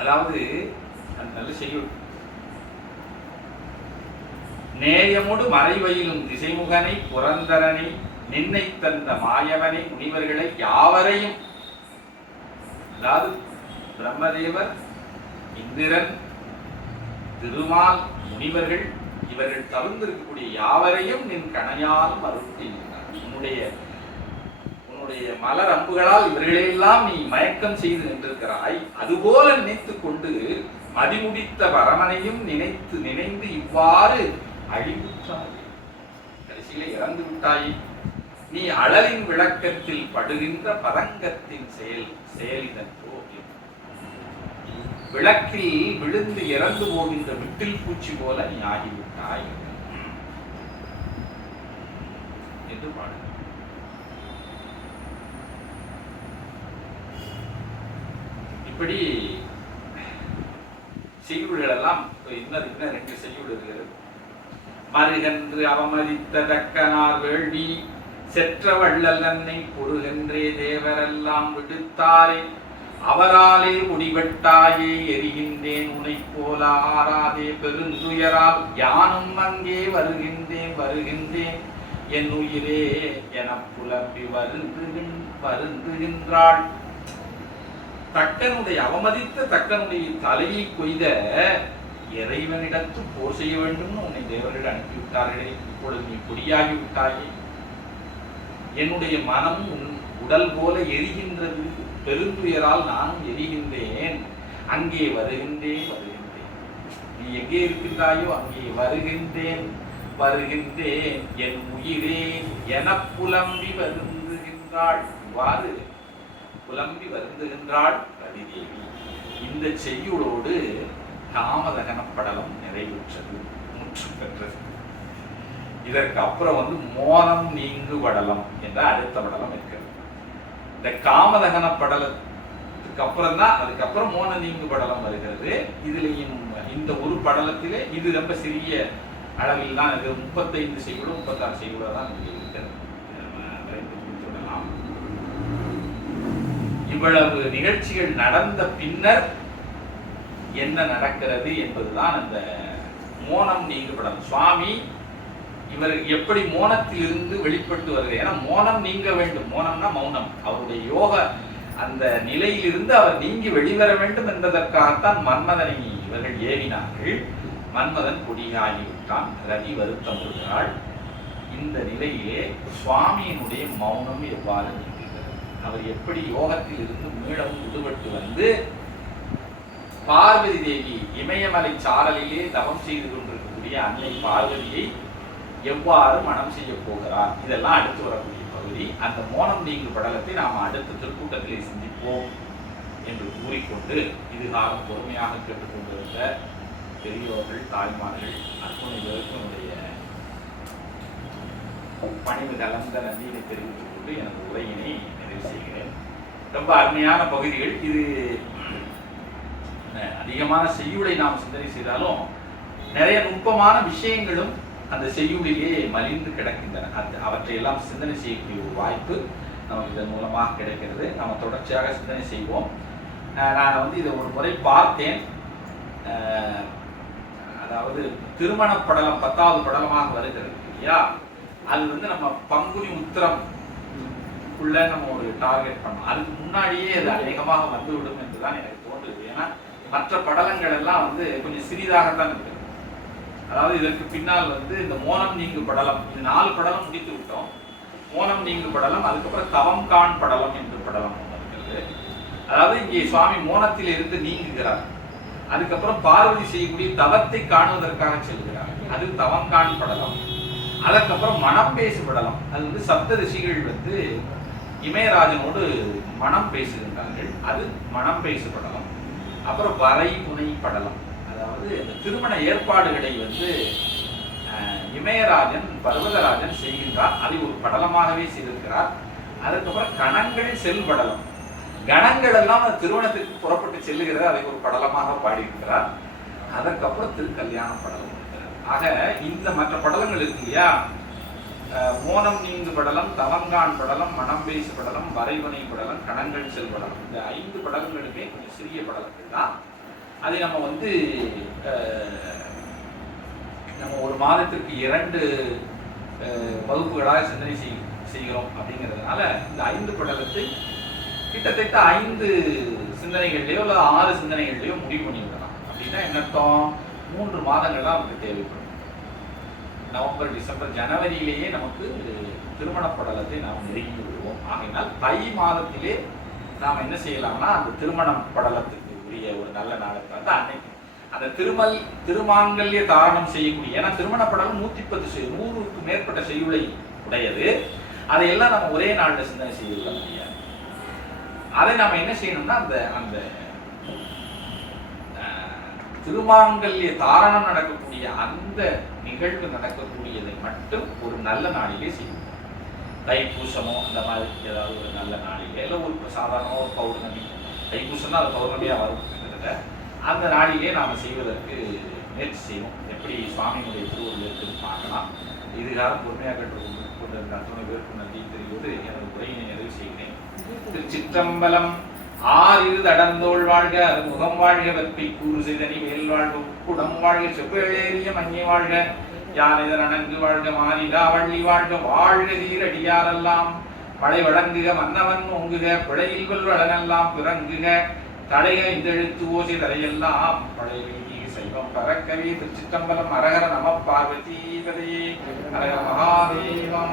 அதாவது நல்ல செய்யுள். நேயமுடு மறைவையிலும் திசைமுகனை புரந்தரனை நின்னை தந்த மாயவனை முனிவர்களை யாவரையும், அதாவது பிரம்மதேவர், இந்திரன், திருமால், முனிவர்கள், இவர்கள் தவிர்த்திருக்கக்கூடிய யாவரையும் நின் கணையால் மறுத்தி உன்னுடைய மலர் அம்புகளால் இவர்களெல்லாம் நீ மயக்கம் செய்து நின்றிருக்கிறாய். அதுபோல நினைத்துக் கொண்டு மதிமுடித்த பரமனையும் நினைந்து இவ்வாறு அழிவுற்றாய். கடைசியிலே இறந்து விட்டாயே. நீ அழலின் விளக்கத்தில் படுகின்ற பதங்கத்தின் செயலிதன்றோ. விளக்கில் விழுந்து இறந்து போகின்ற விட்டில் பூச்சி போல நீ ஆகிவிட்டாய் என்று பாடு. இப்படி செய்யுள்கள் எல்லாம் இன்னும் 2 செய்யுள் இருக்கிறது. மருகன்று அவமதித்த தக்கனார் வேள்வி செற்ற வள்ளல் நன்னை பொருகென்றே தேவரெல்லாம் விடுத்தாரே. அவராலே முடிவெட்டாயே எரிகின்றேன் உனை போல ஆறாதே பெருந்துயரால் யானும் அங்கே வருகின்றேன் என் உயிரே என புலம்பி வருந்துகின்றாள். தக்கனுடைய அவமதித்த தக்கனுடைய தலையை கொய்த இறைவனிடத்து போர் செய்ய வேண்டும் உன்னை தேவர்கள் அனுப்பிவிட்டார்களே. இப்பொழுது நீ பொடியாகி விட்டாயே. என்னுடைய மனம் உன் உடல் போல எரிகின்றது. பெருந்துயரால் நானும் எரிகின்றேன். அங்கே வருகின்றேன். நீ எங்கே இருக்கின்றாயோ அங்கே வருகின்றேன் என் உயிரே என புலம்பி வருந்துகின்றாள். இவ்வாறு புலம்பி வருந்துகின்றாள் ரதிதேவி. இந்த செய்யுளோடு காமதகன படலம் நிறைவுற்றது, முற்று பெற்றது. இதற்கு அப்புறம் மோனம் நீங்கு படலம் என்ற அடுத்த படலம் இருக்கிறது. இந்த காமதகன படலத்துக்கு அப்புறம் தான் அதுக்கப்புறம் மோன நீங்கு படலம் வருகிறது. இதுலையும் இந்த ஒரு படலத்திலே இது ரொம்ப சிறிய அளவில் தான், இது 35 செய்யுளோ 36 செய்யுளோ தான் இருக்கிறது. இவ்வளவு நிகழ்ச்சிகள் நடந்த பின்னர் என்ன நடக்கிறது என்பதுதான் அந்த மோனம் நீங்கு படலம். சுவாமி இவர் எப்படி மோனத்தில் இருந்து வெளிப்பட்டு வருகிறார். ஏன்னா மோனம் நீங்க வேண்டும். மோனம்னா மௌனம். அவருடைய யோக அந்த நிலையிலிருந்து அவர் நீங்கி வெளிவர வேண்டும் என்பதற்காகத்தான் மன்மதனை இவர்கள் ஏவினார்கள். மன்மதன் கொடியாகிவிட்டான். ரதி வருத்தம் கொள்கிறாள். இந்த நிலையிலே சுவாமியினுடைய மௌனம் எவ்வாறு நீங்குகிறது? அவர் எப்படி யோகத்தில் இருந்து மீளவும் விடுபட்டு வந்து பார்வதி தேவி இமயமலை சாரலிலே தவம் செய்து கொண்டிருக்கக்கூடிய அன்னை பார்வதியை எவ்வாறு மனம் செய்ய போகிறார்? இதெல்லாம் அடுத்து வரக்கூடிய பகுதி. அந்த மோனம் நீங்கு படலத்தை நாம் அடுத்த திருக்கூட்டத்திலே சிந்திப்போம் என்று கூறிக்கொண்டு, இதுகாலம் பொறுமையாக கேட்டுக்கொண்டிருந்த பெரியோர்கள், தாய்மார்கள் அத்துணை பேருடைய பணிவு கலந்த நன்றியை தெரிவித்துக் கொண்டு எனது உரையினை நிறைவு செய்கிறேன். ரொம்ப அருமையான பகுதிகள். இது அதிகமான செய்யுளை நாம் சிந்தனை செய்தாலும் நிறைய நுட்பமான விஷயங்களும் அந்த செய்யுளிலே மலிந்து கிடக்கின்றன. அவற்றை எல்லாம் சிந்தனை செய்யக்கூடிய ஒரு வாய்ப்பு நமக்கு இதன் மூலமாக கிடைக்கிறது. நம்ம தொடர்ச்சியாக சிந்தனை செய்வோம். நான் இதை ஒரு முறை பார்த்தேன். அதாவது திருமண படலம் 10வது படலமாக வருகிறது இல்லையா? அது நம்ம பங்குனி உத்திரம் உள்ள நம்ம ஒரு டார்கெட் பண்ணோம். அதுக்கு முன்னாடியே அது அநேகமாக வந்துவிடும் என்றுதான் எனக்கு தோன்றுது. ஏன்னா மற்ற படலங்கள் எல்லாம் கொஞ்சம் சிறிதாகத்தான் இருக்கு. அதாவது இதற்கு பின்னால் இந்த மோனம் நீங்கு படலம், இது 4 படலம் முடித்து விட்டோம். மோனம் நீங்கு படலம், அதுக்கப்புறம் தவம் காண் படலம் என்று படலம் இருக்கிறது. அதாவது இங்கே சுவாமி மோனத்தில் இருந்து நீங்குகிறார். அதுக்கப்புறம் பார்வதி செய்யக்கூடிய தவத்தை காணுவதற்காக செல்கிறார். அது தவங்கான் படலம். அதற்கப்புறம் மனம் பேசு படலம். அது சப்த ரிஷிகள் இமயராஜனோடு மனம் பேசுகின்றார்கள். அது மனம் பேசு படலம். அப்புறம் வரை புனை படலம். அதாவது திருமண ஏற்பாடுகளை இமயராஜன் பர்வதராஜன் செய்கின்றார். அதை ஒரு படலமாகவே செய்திருக்கிறார். அதுக்கப்புறம் கணங்கள் செல் படலம். கணங்கள் எல்லாம் திருமணத்துக்கு புறப்பட்டு செல்லுகிறது. அதை ஒரு படலமாக பாடியிருக்கிறார். அதற்கப்புறம் திருக்கல்யாண படலம் இருக்கிறார். ஆக இந்த மற்ற படலங்கள் இருக்கு இல்லையா? மோனம் நீங்கு படலம், தவங்கான் படலம், மனம் பேசு படலம், வரைவனை படலம், கணங்கள் செல் படலம். இந்த 5 படலங்களுமே கொஞ்சம் சிறிய படலங்கள் தான். அதை நம்ம நம்ம ஒரு மாதத்திற்கு 2 வகுப்புகளாக சிந்தனை செய்கிறோம். அப்படிங்கிறதுனால இந்த 5 படலத்தை கிட்டத்தட்ட 5 சிந்தனைகள்லையோ அல்லது 6 சிந்தனைகள்லையோ முடிவு பண்ணி விடலாம். அப்படின்னா என்ன அர்த்தம்? 3 மாதங்கள் தான் நமக்கு தேவைப்படும். நவம்பர், டிசம்பர், ஜனவரியிலேயே நமக்கு திருமண படலத்தை நாம் நெருங்கி விடுவோம். ஆகையினால் தை மாதத்திலே நாம் என்ன செய்யலாம்னா அந்த திருமணம் படலத்துக்கு உரிய ஒரு நல்ல நாளுக்கு அன்னைக்கு அந்த திருமாங்கல்ய தாரணம் செய்யக்கூடிய, ஏன்னா திருமண படலம் 110 மேற்பட்ட செய்யுளை உடையது. அதையெல்லாம் நம்ம ஒரே நாளில் சிந்தனை செய்து விட முடியாது. அதை நாம என்ன செய்யணும்னா அந்த திருமாங்கல்ய தாரணம் நடக்கக்கூடிய அந்த நிகழ்வு நடக்கக்கூடியதை மட்டும் ஒரு நல்ல நாளிலே செய்யணும். தைப்பூசமோ அந்த மாதிரி ஏதாவது ஒரு நல்ல நாளிலே, இல்லை ஒரு சாதாரண ஒரு பௌர்ணமி, தைப்பூசம் தான் அது பௌர்ணமியா வரும். அந்த நாளிலே நாம செய்வதற்கு முயற்சி செய்வோம். எப்படி சுவாமியினுடைய திருவுருள் இருக்குன்னு பார்க்கலாம். இதுகாலம் பொறுமையாக கொண்டிருந்த அத்தனை பேருக்கு நன்றி தெரிவது எனது உரையினை நிறைவு செய்கிறேன். திருச்சிற்றம்பலம். ஆறிரு அடர்ந்தோள் வாழ்க, முகம் வாழ்க, வெப்பை கூறு செய்தனி வேல் வாழ்க, குடம் வாழ்க, செவ்வேளேறிய மஞ்சி வாழ்க, யானைதர் அணங்கு வாழ்க, மானிடா வள்ளி வாழ்க, வாழ்க சீரடியாரெல்லாம் மழை வழங்குக, மன்னவன் ஓங்குக, பிழையில் கொள்வடனெல்லாம் பிறங்குக, தடைய இந்தெழுத்து ஓசை தரையெல்லாம் பழைய சைவம் பறக்கவே. திருச்சிற்றம்பலம். அரகர நம பார்வதி பதையே. அரகர மகாதேவா.